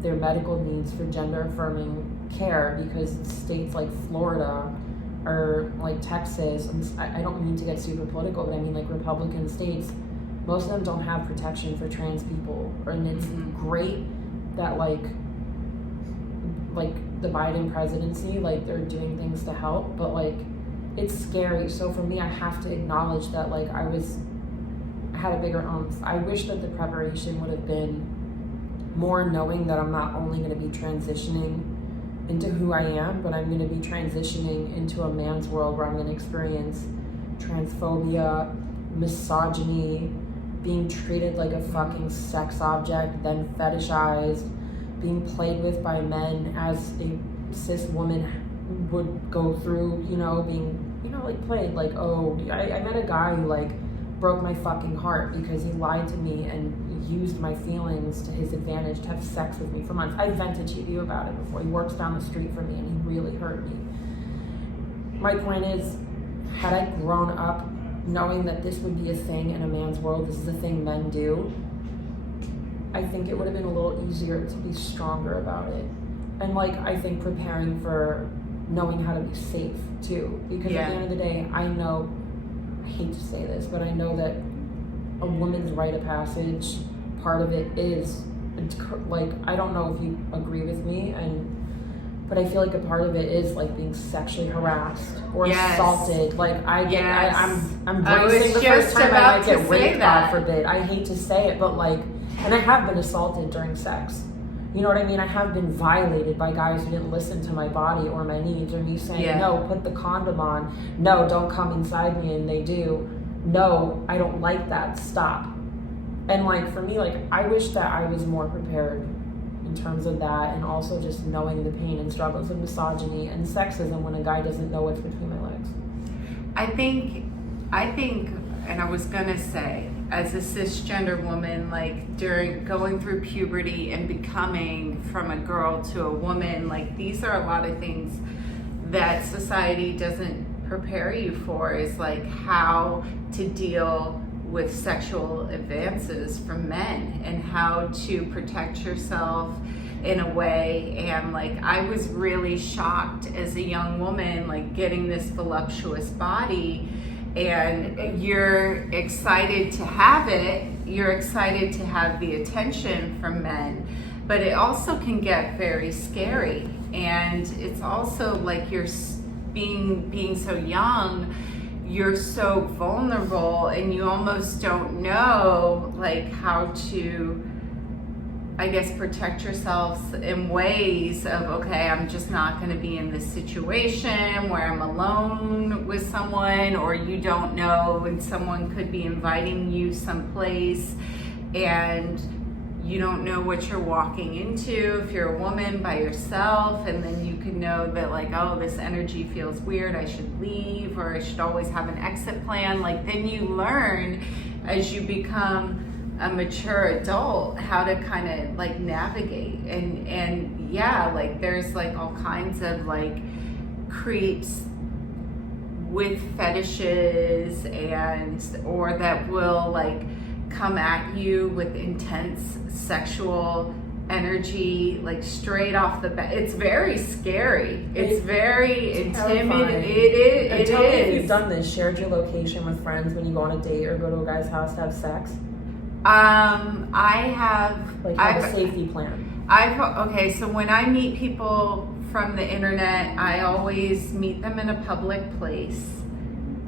their medical needs for gender affirming care because states like Florida or like Texas, and I don't mean to get super political, but I mean like Republican states, most of them don't have protection for trans people. And it's great that like the Biden presidency, like they're doing things to help, but like it's scary. So for me, I have to acknowledge that like I had a bigger oomph. I wish that the preparation would have been more knowing that I'm not only going to be transitioning into who I am, but I'm going to be transitioning into a man's world where I'm going to experience transphobia, misogyny, being treated like a fucking sex object, then fetishized, being played with by men as a cis woman would go through, being, like played, like, oh, I met a guy who like broke my fucking heart because he lied to me and used my feelings to his advantage to have sex with me for months. I vented to you about it before. He works down the street from me and he really hurt me. My point is, had I grown up knowing that this would be a thing in a man's world, this is a thing men do, I think it would have been a little easier to be stronger about it. And like, I think preparing for knowing how to be safe too, because at the end of the day, I hate to say this, but I know that a woman's rite of passage, part of it is, like, I don't know if you agree with me, but I feel like a part of it is like being sexually harassed or assaulted. Like I'm bracing the first time I might get raped, God forbid. I hate to say it, but like, and I have been assaulted during sex. You know what I mean? I have been violated by guys who didn't listen to my body or my needs, or me saying, no, put the condom on. No, don't come inside me, and they do. No, I don't like that. Stop. And like, for me, like, I wish that I was more prepared in terms of that, and also just knowing the pain and struggles of misogyny and sexism when a guy doesn't know what's between my legs. I think, and I was gonna say, as a cisgender woman, like during going through puberty and becoming from a girl to a woman, like these are a lot of things that society doesn't prepare you for, is like how to deal with sexual advances from men and how to protect yourself in a way. And like, I was really shocked as a young woman, like getting this voluptuous body, and you're excited to have it, you're excited to have the attention from men, but it also can get very scary. And it's also like you're being so young, you're so vulnerable, and you almost don't know like how to I guess, protect yourselves in ways of, okay, I'm just not going to be in this situation where I'm alone with someone, or you don't know, and someone could be inviting you someplace and you don't know what you're walking into if you're a woman by yourself, and then you could know that, like, oh, this energy feels weird, I should leave, or I should always have an exit plan. Like, then you learn as you become a mature adult how to kind of like navigate, and yeah, like there's like all kinds of like creeps with fetishes and or that will like come at you with intense sexual energy, like straight off the bat. It's very scary. It's very intimidating. It is. Tell me if you've done this, shared your location with friends when you go on a date or go to a guy's house to have sex. I have. Like, have a safety plan. Okay, so when I meet people from the internet, I always meet them in a public place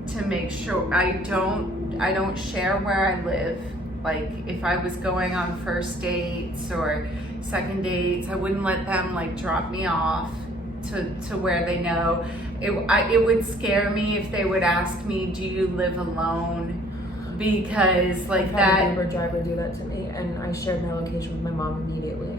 to make sure I don't share where I live. Like, if I was going on first dates or second dates, I wouldn't let them like drop me off to where they know. It would scare me if they would ask me, do you live alone? Because like I've that. had a Uber driver do that to me, and I shared my location with my mom immediately.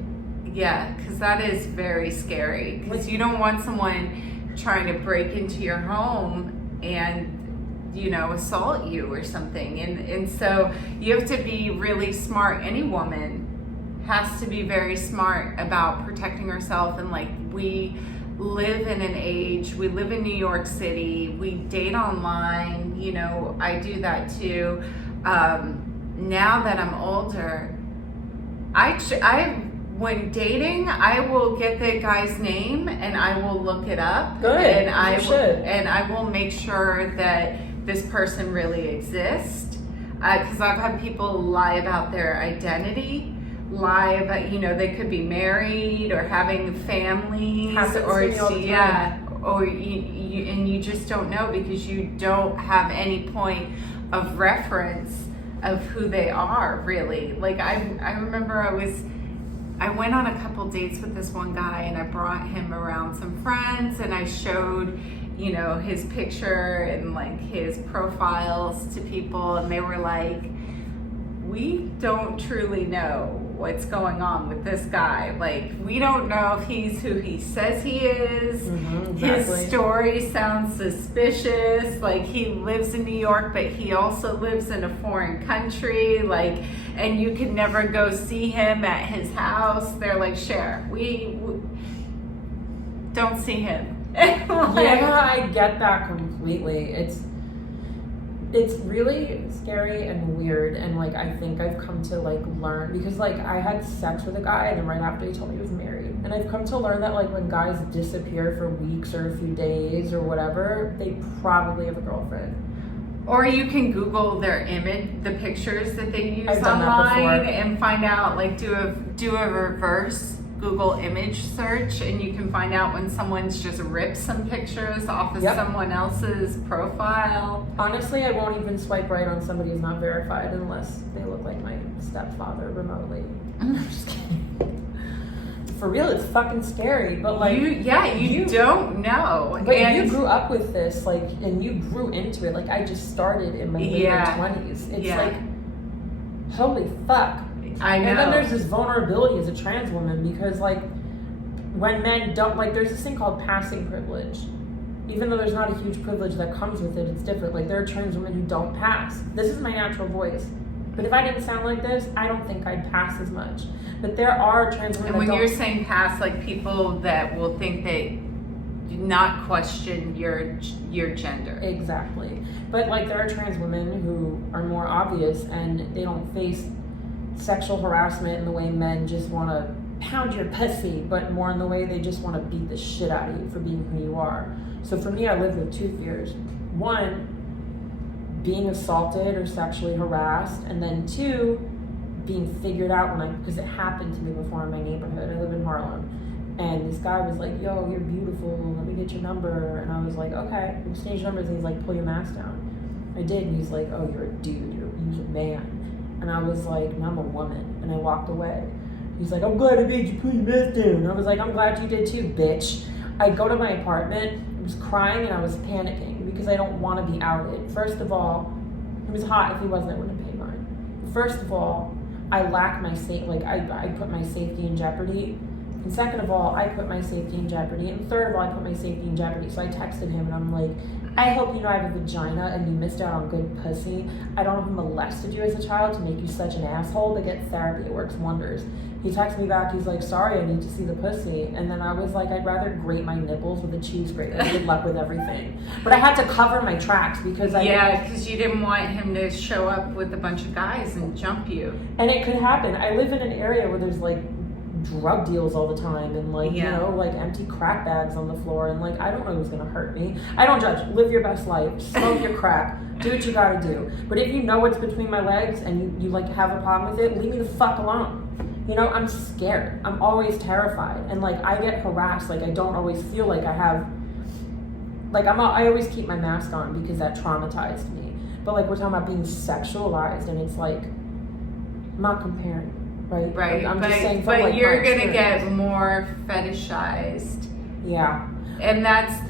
Yeah, because that is very scary. Because you don't want someone trying to break into your home and, you know, assault you or something. And so you have to be really smart. Any woman has to be very smart about protecting herself. And like, we live in an age, we live in New York City, we date online, you know, I do that too. Now that I'm older, when dating, I will get the guy's name and I will look it up. Good. And I will make sure that this person really exists. Because I've had people lie about their identity, lie about, you know, they could be married or having families, or you just don't know because you don't have any point of reference of who they are really. Like I remember I went on a couple dates with this one guy, and I brought him around some friends, and I showed, you know, his picture and like his profiles to people, and they were like, we don't truly know what's going on with this guy. Like, we don't know if he's who he says he is. Exactly. His story sounds suspicious. Like, he lives in New York, but he also lives in a foreign country. Like, and you can never go see him at his house. They're like, Cher, we don't see him. Yeah, I get that completely. It's really scary and weird, and like I think I've come to like learn, because like I had sex with a guy and then right after he told me he was married, and I've come to learn that like when guys disappear for weeks or a few days or whatever, they probably have a girlfriend. Or you can Google their image, the pictures that they use I've done that online, before. and find out, like do a reverse Google image search, and you can find out when someone's just ripped some pictures off of someone else's profile. Honestly, I won't even swipe right on somebody who's not verified unless they look like my stepfather remotely. I'm just kidding. For real, it's fucking scary, but like you don't know. But you grew up with this, like, and you grew into it. Like, I just started in my late 20s. It's like, holy fuck. I know. And then there's this vulnerability as a trans woman, because like when men don't, like, there's this thing called passing privilege. Even though there's not a huge privilege that comes with it, it's different. Like, there are trans women who don't pass. This is my natural voice. But if I didn't sound like this, I don't think I'd pass as much. But there are trans women. And when you're saying pass, like people that will think they do not question your gender. Exactly. But like there are trans women who are more obvious and they don't face sexual harassment in the way men just want to pound your pussy, but more in the way they just want to beat the shit out of you for being who you are. So for me, I live with two fears. One, being assaulted or sexually harassed, and then two, being figured out because it happened to me before in my neighborhood. I live in Harlem, and this guy was like, yo, you're beautiful, let me get your number. And I was like, okay. We exchanged numbers, and he's like, pull your mask down. I did, and he's like, oh, you're a dude, you're a man. And I was like, no, I'm a woman. And I walked away. He's like, I'm glad I made you put your mask down. I was like, I'm glad you did too, bitch. I go to my apartment, I was crying and I was panicking because I don't want to be outed. First of all, it was hot. If he wasn't, I wouldn't pay mine. First of all, I lack my I put my safety in jeopardy. And second of all, I put my safety in jeopardy. And third of all, I put my safety in jeopardy. So I texted him and I'm like, I hope you know I have a vagina and you missed out on good pussy. I don't have molested you as a child to make you such an asshole, but get therapy. It works wonders. He texted me back, he's like, sorry, I need to see the pussy. And then I was like, I'd rather grate my nipples with a cheese grater. Good luck with everything. But I had to cover my tracks because because you didn't want him to show up with a bunch of guys and jump you. And it could happen. I live in an area where there's like drug deals all the time and like you know, like empty crack bags on the floor, and like I don't know who's gonna hurt me. I don't judge. Live your best life. Smoke your crack. Do what you gotta do. But if you know what's between my legs and you like have a problem with it, leave me the fuck alone. You know, I'm scared. I'm always terrified, and like I get harassed. Like I don't always feel like I have. Like I always keep my mask on because that traumatized me. But like we're talking about being sexualized, and it's like I'm not comparing. Right. I'm just saying. But like you're gonna get more fetishized. Yeah. And that's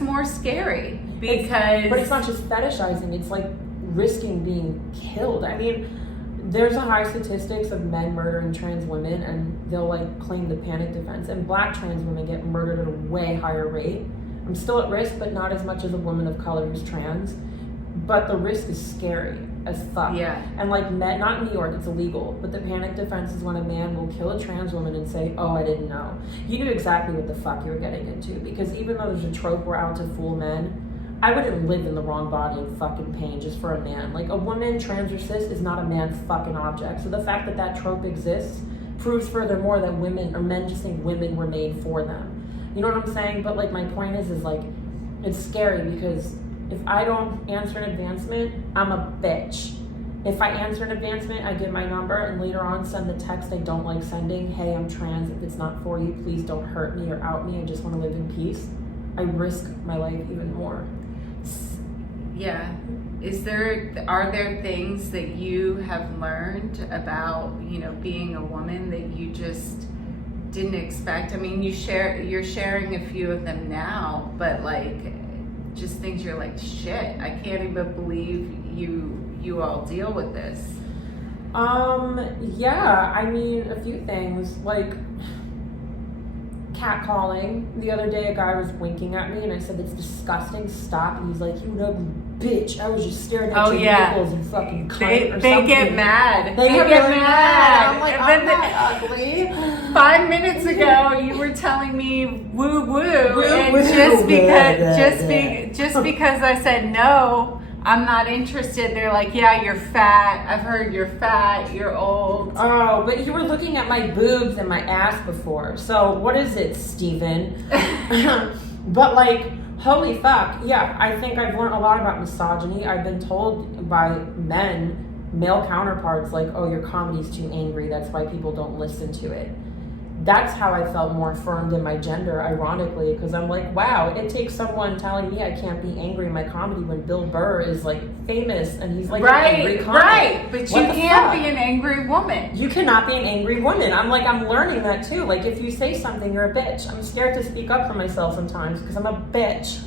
more scary because. But it's not just fetishizing. It's like risking being killed. I mean, there's a high statistics of men murdering trans women, and they'll like claim the panic defense. And black trans women get murdered at a way higher rate. I'm still at risk, but not as much as a woman of color who's trans. But the risk is scary as fuck. Yeah. And like men, not in New York, it's illegal. But the panic defense is when a man will kill a trans woman and say, "Oh, I didn't know." You knew exactly what the fuck you were getting into. Because even though there's a trope we're out to fool men, I wouldn't live in the wrong body in fucking pain just for a man. Like a woman, trans or cis, is not a man fucking object. So the fact that that trope exists proves furthermore that women or men just think women were made for them. You know what I'm saying? But like my point is like it's scary because if I don't answer an advancement, I'm a bitch. If I answer an advancement, I give my number and later on send the text I don't like sending. Hey, I'm trans. If it's not for you, please don't hurt me or out me. I just want to live in peace. I risk my life even more. Yeah. Are there things that you have learned about, you know, being a woman that you just didn't expect? I mean, you're sharing a few of them now, but like just things you're like, shit, I can't even believe you all deal with this. Yeah, I mean, a few things, like catcalling. The other day a guy was winking at me and I said, "It's disgusting, stop." And he's like, "You ugly bitch, I was just staring at your nipples and fucking cunt," or they something. get mad. They get really mad. I'm like, I'm not ugly. 5 minutes ago, you were telling me woo woo, and woo. just because I said no, I'm not interested. They're like, yeah, you're fat. I've heard you're fat. You're old. Oh, but you were looking at my boobs and my ass before. So what is it, Steven? But like, holy fuck. Yeah, I think I've learned a lot about misogyny. I've been told by male counterparts, like, "Oh, your comedy's too angry. That's why people don't listen to it." That's how I felt more affirmed in my gender, ironically, because I'm like, wow, it takes someone telling me I can't be angry in my comedy when Bill Burr is like famous and he's like an angry comic. Right, but you can't be an angry woman. You cannot be an angry woman. I'm learning that too. Like if you say something, you're a bitch. I'm scared to speak up for myself sometimes because I'm a bitch.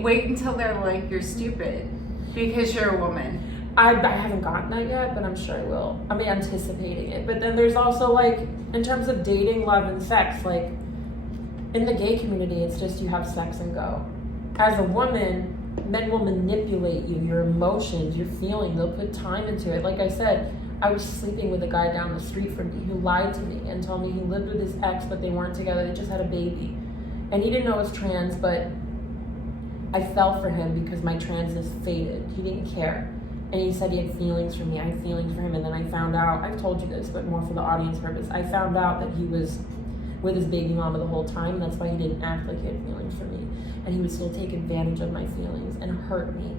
Wait until they're like, you're stupid because you're a woman. I haven't gotten that yet, but I'm sure I will. I'm anticipating it. But then there's also like, in terms of dating, love, and sex, like in the gay community, it's just you have sex and go. As a woman, men will manipulate you, your emotions, your feeling. They'll put time into it. Like I said, I was sleeping with a guy down the street from me who lied to me and told me he lived with his ex, but they weren't together. They just had a baby. And he didn't know I was trans, but I fell for him because my transness faded. He didn't care. And he said he had feelings for me. I had feelings for him. And then I found out, I've told you this, but more for the audience purpose. I found out that he was with his baby mama the whole time. And that's why he didn't act like he had feelings for me. And he would still take advantage of my feelings and hurt me.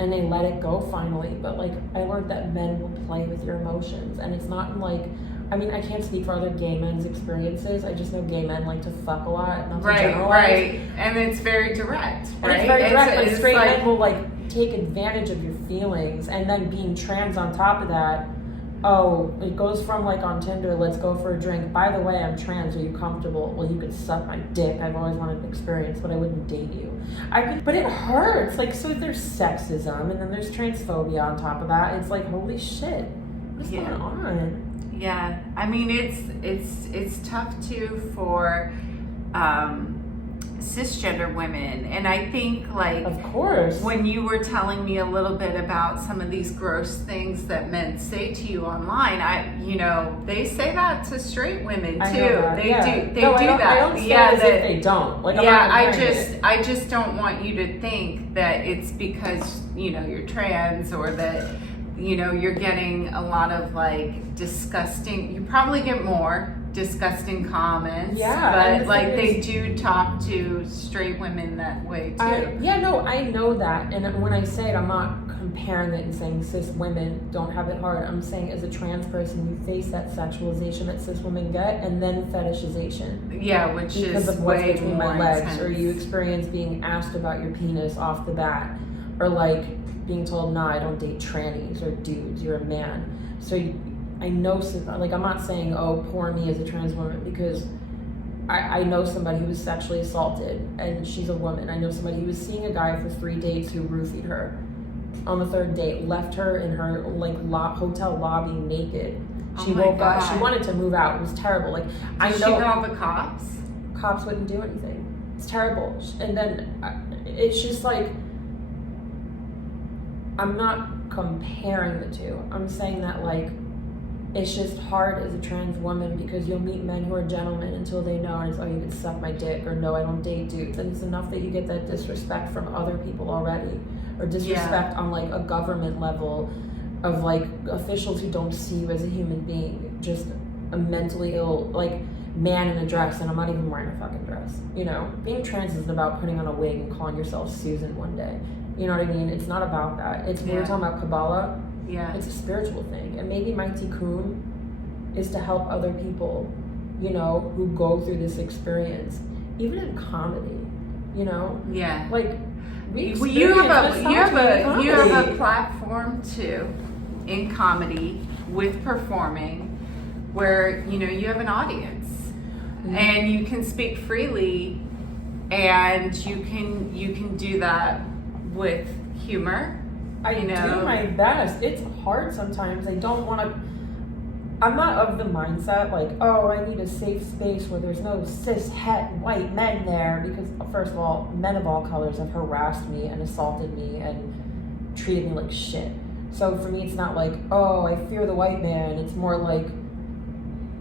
And they let it go finally. But like, I learned that men will play with your emotions. And it's not like, I mean, I can't speak for other gay men's experiences. I just know gay men like to fuck a lot, not to generalize. Right. And it's very direct, right? And it's very direct. Like straight like, men will like take advantage of your feelings, and then being trans on top of that, oh, it goes from like on Tinder, let's go for a drink. By the way, I'm trans. Are you comfortable? Well, you could suck my dick. I've always wanted an experience, but I wouldn't date you. But it hurts. Like, so there's sexism, and then there's transphobia on top of that. It's like, holy shit, what's going on? Yeah, I mean, it's tough too for cisgender women, and I think, like, of course, when you were telling me a little bit about some of these gross things that men say to you online, they say that to straight women too. They do that. I don't say as if they don't. Like, I just don't want you to think that it's because you're trans, or that you're getting a lot of like disgusting. You probably get more disgusting comments, but like they do talk to straight women that way too. I know that, and when I say it, I'm not comparing it and saying cis women don't have it hard. I'm saying as a trans person, you face that sexualization that cis women get, and then fetishization. Which because is of what's way between more my legs, intense. or you experience being asked about your penis off the bat, or like being told, "Nah, I don't date trannies or dudes. You're a man." So I know, like, I'm not saying, oh, poor me as a trans woman, because I know somebody who was sexually assaulted, and she's a woman. I know somebody who was seeing a guy for 3 dates who roofied her. On the 3rd date, left her in her like hotel lobby naked. She woke up. She wanted to move out. It was terrible. Like, Did she call the cops? Cops wouldn't do anything. It's terrible. And then it's just like, I'm not comparing the two. I'm saying that, like, it's just hard as a trans woman, because you'll meet men who are gentlemen until they know, and it's, oh, you can suck my dick, or no, I don't date dudes. And it's enough that you get that disrespect from other people already, or disrespect on like a government level of like officials who don't see you as a human being, just a mentally ill like man in a dress, and I'm not even wearing a fucking dress. Being trans isn't about putting on a wig and calling yourself Susan one day. You know what I mean? It's not about that. It's, we were talking about Kabbalah. Yeah. It's a spiritual thing. And maybe my tikkun is to help other people, who go through this experience, even in comedy, Yeah. Like, you have a platform too in comedy with performing, where you have an audience, and you can speak freely, and you can do that with humor. I do my best. It's hard sometimes. I don't want to. I'm not of the mindset like, oh, I need a safe space where there's no cis het white men there, because first of all, men of all colors have harassed me and assaulted me and treated me like shit. So for me, it's not like, oh, I fear the white man. It's more like,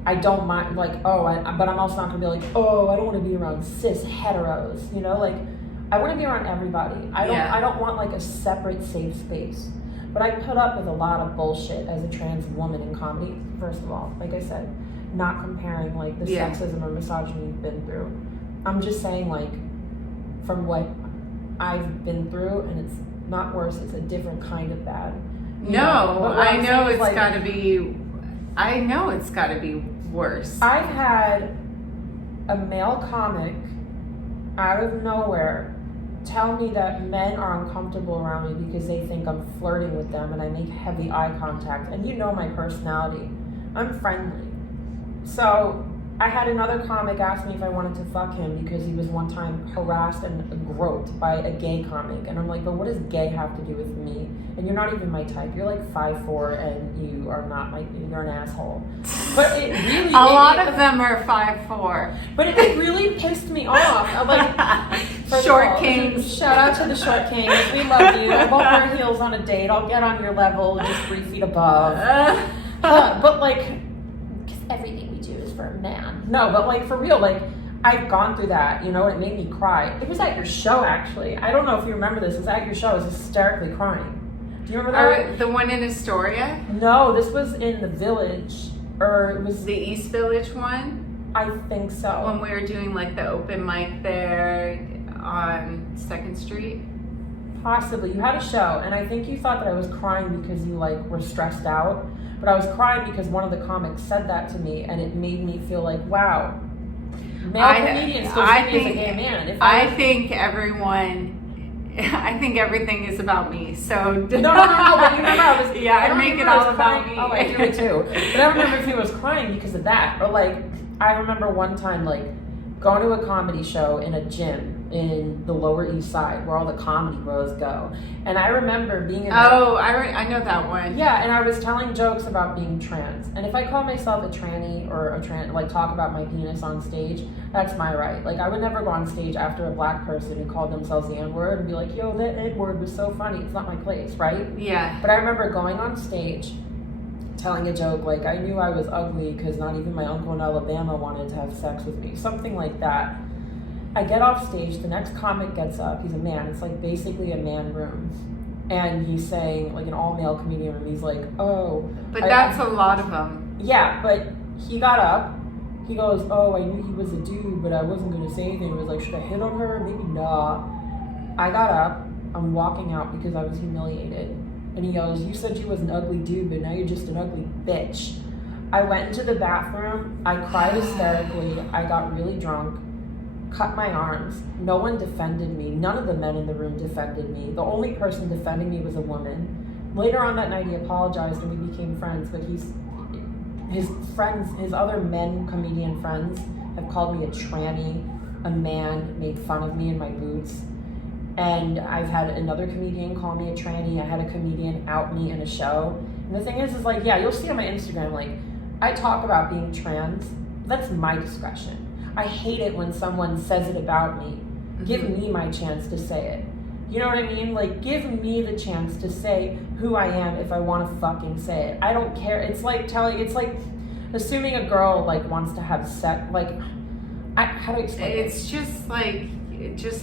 I don't mind, like, but I'm also not gonna be like, oh, I don't want to be around cis heteros. Like, I want to be around everybody. I don't want like a separate safe space. But I put up with a lot of bullshit as a trans woman in comedy. First of all, like I said, not comparing like the sexism or misogyny you've been through. I'm just saying, like, from what I've been through, and it's not worse, it's a different kind of bad. I know it's got to be worse. I've had a male comic out of nowhere tell me that men are uncomfortable around me because they think I'm flirting with them, and I make heavy eye contact. And my personality. I'm friendly. So I had another comic ask me if I wanted to fuck him because he was one time harassed and groped by a gay comic. And I'm like, but what does gay have to do with me? And you're not even my type. You're like 5'4", and you are not you're an asshole. But it really... a lot of them are 5'4". But it really pissed me off. I'm like, short kings. Shout out to the short kings. We love you. I won't wear heels on a date. I'll get on your level, just 3 feet above. But like, because everything we do is for a man. No, but like, for real, like, I've gone through that, it made me cry. It was at your show, actually. I don't know if you remember this. It was at your show. I was hysterically crying. Do you remember that? The one in Astoria? No, this was in the Village, or it was the East Village one? I think so. When we were doing like the open mic there on 2nd Street? Possibly. You had a show, and I think you thought that I was crying because you like were stressed out. But I was crying because one of the comics said that to me, and it made me feel like, wow, male comedians still see me as a gay man. I think everyone I think everything is about me. So no, but you remember I was I make it all about me. Oh, I do it too. But I remember if he was crying because of that, or like I remember one time like going to a comedy show in a gym in the Lower East Side where all the comedy bros go, and I remember being in I know that one. Yeah, and I was telling jokes about being trans, and if I call myself a tranny or a trans, like talk about my penis on stage, that's my right. Like I would never go on stage after a black person who called themselves the N-word and be like, yo, that N-word was so funny. It's not my place, right? Yeah. But I remember going on stage telling a joke like I knew I was ugly because not even my uncle in Alabama wanted to have sex with me, something like that. I get off stage, the next comic gets up, he's a man, it's like basically a man room, and he's saying, like an all-male comedian room, he's like, oh. But that's a lot of them. Yeah, but he got up, he goes, oh, I knew he was a dude, but I wasn't going to say anything. It was like, should I hit on her? Maybe not. I got up, I'm walking out because I was humiliated, and he goes, you said you was an ugly dude, but now you're just an ugly bitch. I went into the bathroom, I cried hysterically, I got really drunk, cut my arms. No one defended me. None of the men in the room defended me. The only person defending me was a woman. Later on that night, he apologized and we became friends, but his other men comedian friends have called me a tranny, a man, made fun of me in my boots. And I've had another comedian call me a tranny. I had a comedian out me in a show. And the thing is like, yeah, you'll see on my Instagram, like, I talk about being trans. That's my discretion. I hate it when someone says it about me. Mm-hmm. Give me my chance to say it. You know what I mean? Like, give me the chance to say who I am if I want to fucking say it. I don't care. It's like assuming a girl like wants to have sex. Like, how do I explain it? It's just like,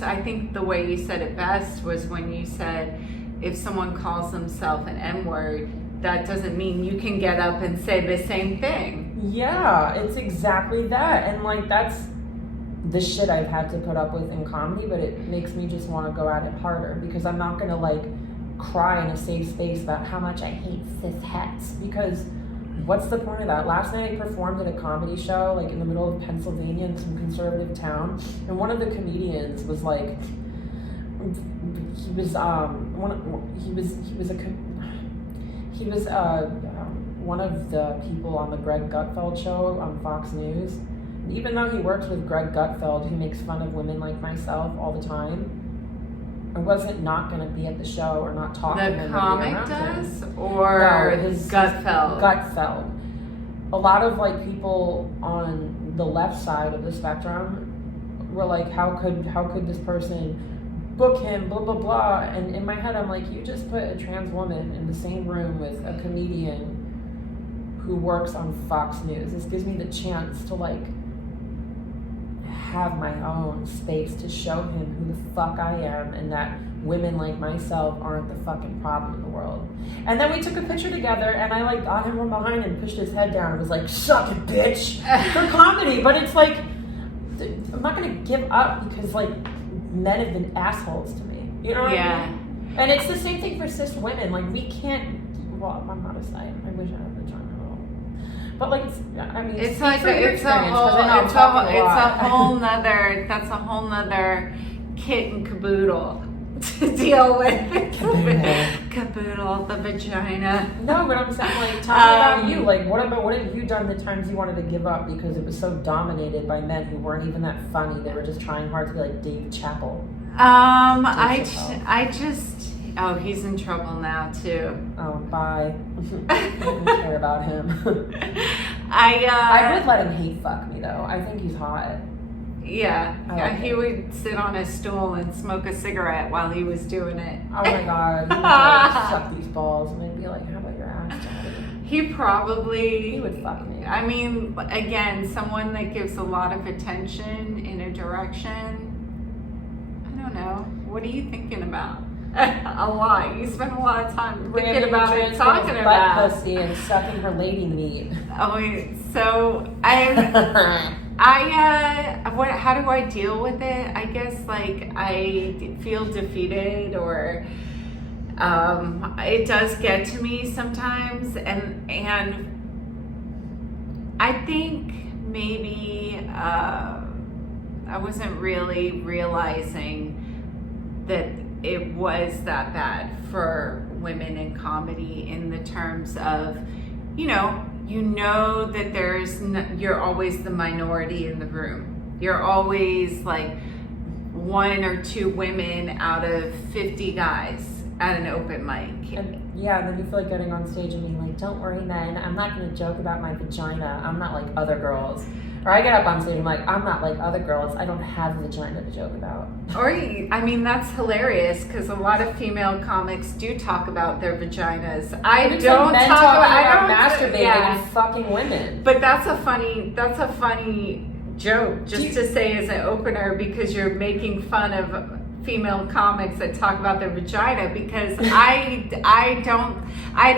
I think the way you said it best was when you said, if someone calls themselves an N-word, that doesn't mean you can get up and say the same thing. Yeah, it's exactly that. And like, that's the shit I've had to put up with in comedy, but it makes me just want to go at it harder because I'm not going to like cry in a safe space about how much I hate cis hets, because what's the point of that? Last night I performed at a comedy show like in the middle of Pennsylvania in some conservative town, and one of the comedians was like, one of the people on the Greg Gutfeld show on Fox News. And even though he works with Greg Gutfeld, who makes fun of women like myself all the time, I wasn't not going to be at the show or not talking to him. The comic does? Or no, Gutfeld? Gutfeld. A lot of like people on the left side of the spectrum were like, how could this person book him, blah, blah, blah. And in my head, I'm like, you just put a trans woman in the same room with a comedian who works on Fox News. This gives me the chance to like have my own space to show him who the fuck I am and that women like myself aren't the fucking problem in the world. And then we took a picture together and I like got him from behind and pushed his head down and was like, suck it, bitch, for comedy. But it's like, I'm not gonna give up because like men have been assholes to me. You know what I mean? And it's the same thing for cis women. Like we can't, well, I'm not a side. I wish I had a vagina. But like, it's a whole nother kit and caboodle to deal with. Caboodle, the vagina. No, but I'm saying, like, tell me about you. Like, what have you done the times you wanted to give up because it was so dominated by men who weren't even that funny? They were just trying hard to be like Dave Chappelle. I just. Oh, he's in trouble now too. Oh, bye. I don't care about him. I would let him hate fuck me though. I think he's hot. Yeah, he would sit on a stool and smoke a cigarette while he was doing it. Oh my god, he would like, suck these balls and then be like, how about your ass, daddy? He would fuck me. I mean, again, someone that gives a lot of attention in a direction. I don't know. What are you thinking about? A lot. You spend a lot of time thinking about it, talking about pussy and sucking her lady meat. Oh, so how do I deal with it? I guess like I feel defeated, or it does get to me sometimes, and I think maybe I wasn't really realizing that it was that bad for women in comedy in the terms of, you know that you're always the minority in the room. You're always like one or two women out of 50 guys at an open mic. And then you feel like getting on stage and being like, don't worry, men, I'm not going to joke about my vagina. I'm not like other girls. Or I get up on stage and I'm like, I'm not like other girls. I don't have a vagina to joke about. Or, I mean, that's hilarious because a lot of female comics do talk about their vaginas. I don't talk about masturbating and fucking women. But that's a funny joke just to say as an opener because you're making fun of female comics that talk about their vagina because I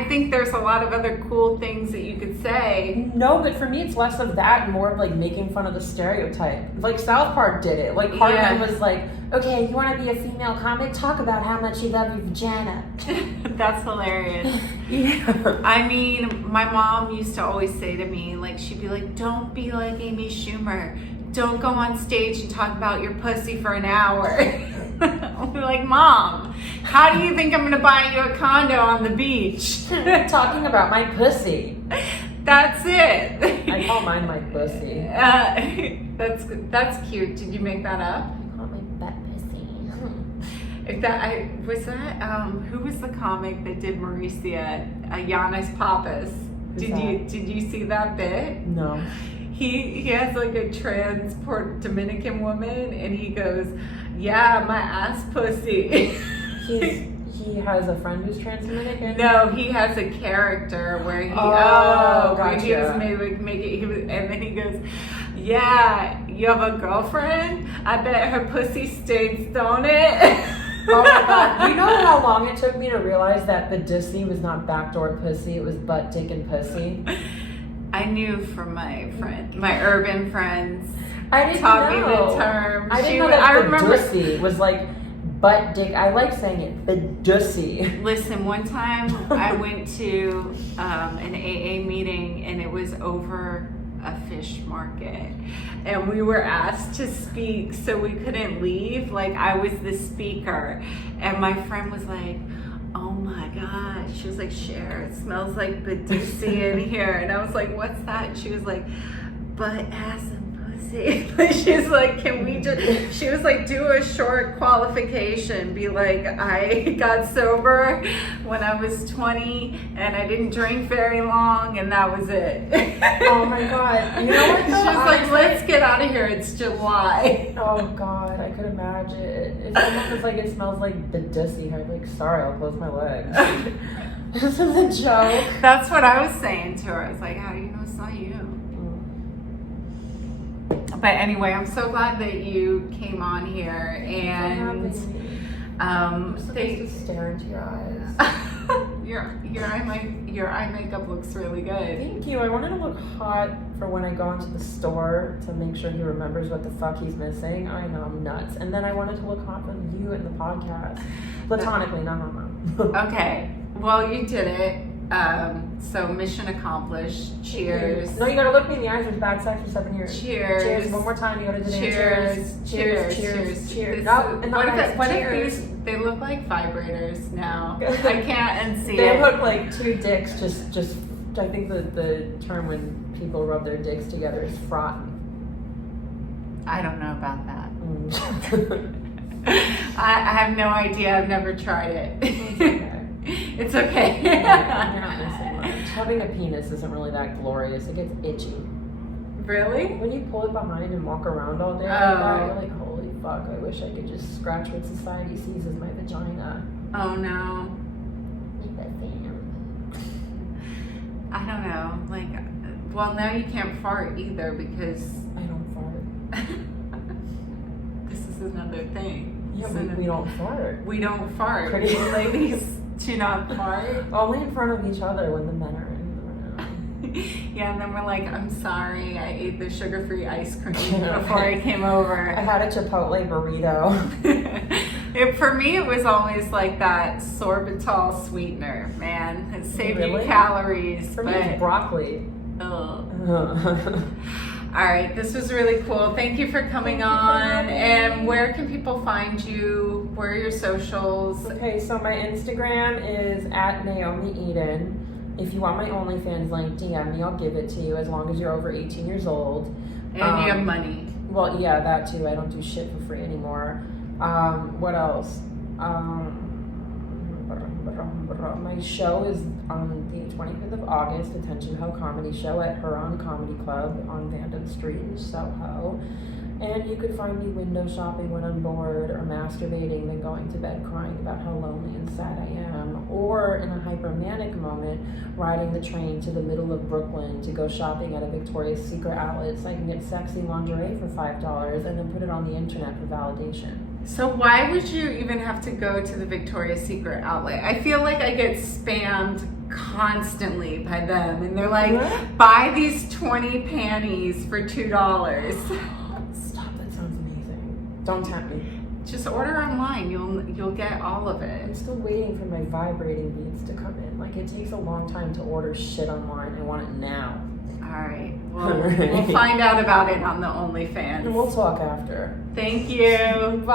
think there's a lot of other cool things that you could say. No, but for me it's less of that and more of like making fun of the stereotype. Like South Park did it. Like Cartman was like, okay, you want to be a female comic? Talk about how much you love your vagina. That's hilarious. Yeah. I mean, my mom used to always say to me, like, she'd be like, don't be like Amy Schumer. Don't go on stage and talk about your pussy for an hour. I'll be like, Mom, how do you think I'm going to buy you a condo on the beach? Talking about my pussy. That's it. I call mine my pussy. That's cute. Did you make that up? I call my butt pussy. Who was the comic that did Mauricia? Giannis Pappas. Did you see that bit? No. He has like a transport Dominican woman and he goes, yeah, my ass pussy. He has a friend who's trans Dominican? No, he has a character where he gotcha. he was and then he goes, yeah, you have a girlfriend? I bet her pussy stinks, don't it? Oh my god. Do you know how long it took me to realize that the dissy was not backdoor pussy, it was butt, dick, and pussy? I knew from my urban friends. I didn't taught know. me the term. I didn't know that the dussy was like butt, dick. I like saying it, the dussy. Listen, one time I went to an AA meeting and it was over a fish market. And we were asked to speak, so we couldn't leave. Like, I was the speaker. And my friend was like, oh my God. She was like, Cher, it smells like Badusi in here. And I was like, what's that? And she was like, butt, ass, and pussy. She's like, can we just, she was like, do a short qualification. Be like, I got sober when I was 20 and I didn't drink very long and that was it. Oh my God. You know what? She was like, let's get out of here. It's July. Oh God, I could imagine. If someone was like, it smells like the dussy, I'd be like, sorry, I'll close my legs. This is a joke. That's what I was saying to her. I was like, how do you know it's not you? But anyway, I'm so glad that you came on here and I'm supposed to stare into your eyes. your eye makeup looks really good. Thank you. I wanted to look hot for when I go into the store to make sure he remembers what the fuck he's missing. I know, I'm nuts. And then I wanted to look hot for you in the podcast. Platonically, not homo. Okay. Well, you did it. So mission accomplished. Cheers. No, you gotta look me in the eyes with bad sex for 7 years. Cheers. Cheers. One more time. You gotta do that. Cheers. Cheers. Cheers. No, what Cheers. if these, they look like vibrators now? I can't unsee They it. look like two dicks. Just. I think the term when people rub their dicks together is fraught. I don't know about that. Mm. I have no idea. I've never tried it. It's okay. It's okay. You're not missing much. Having a penis isn't really that glorious. It gets itchy. Really? When you pull it behind and walk around all day like that, you're like, holy fuck, I wish I could just scratch what society sees as my vagina. Oh no. I don't know. Like, well, now you can't fart either because I don't fart. this is another thing. Yeah, we don't fart. We don't fart. Pretty ladies do not fart. Only in front of each other when the men are in the room. Yeah, and then we're like, I'm sorry, I ate the sugar-free ice cream before I came over. I had a Chipotle burrito. For me, it was always like that sorbitol sweetener, man. It saved you Really? calories. For me, it's broccoli. Ugh. All right, this was really cool. Thank you for coming on. And where can people find you? Where are your socials? Okay, so my Instagram is at Naomi Eden. If you want my OnlyFans link, DM me. I'll give it to you as long as you're over 18 years old. And you have money. Well, yeah, that too. I don't do shit for free anymore. What else? My show is on the 25th of August, Attention Ho Comedy Show at Huron Comedy Club on Vanden Street in Soho. And you could find me window shopping when I'm bored, or masturbating, then going to bed crying about how lonely and sad I am, or in a hypermanic moment, riding the train to the middle of Brooklyn to go shopping at a Victoria's Secret outlet so I can get sexy lingerie for $5 and then put it on the internet for validation. So why would you even have to go to the Victoria's Secret outlet? I feel like I get spammed constantly by them, and they're like, buy these 20 panties for $2. Stop, that sounds amazing. Don't tempt me. Just order online. You'll get all of it. I'm still waiting for my vibrating beads to come in. Like, it takes a long time to order shit online. I want it now. All right. Well, we'll find out about it on the OnlyFans. And we'll talk after. Thank you. Bye.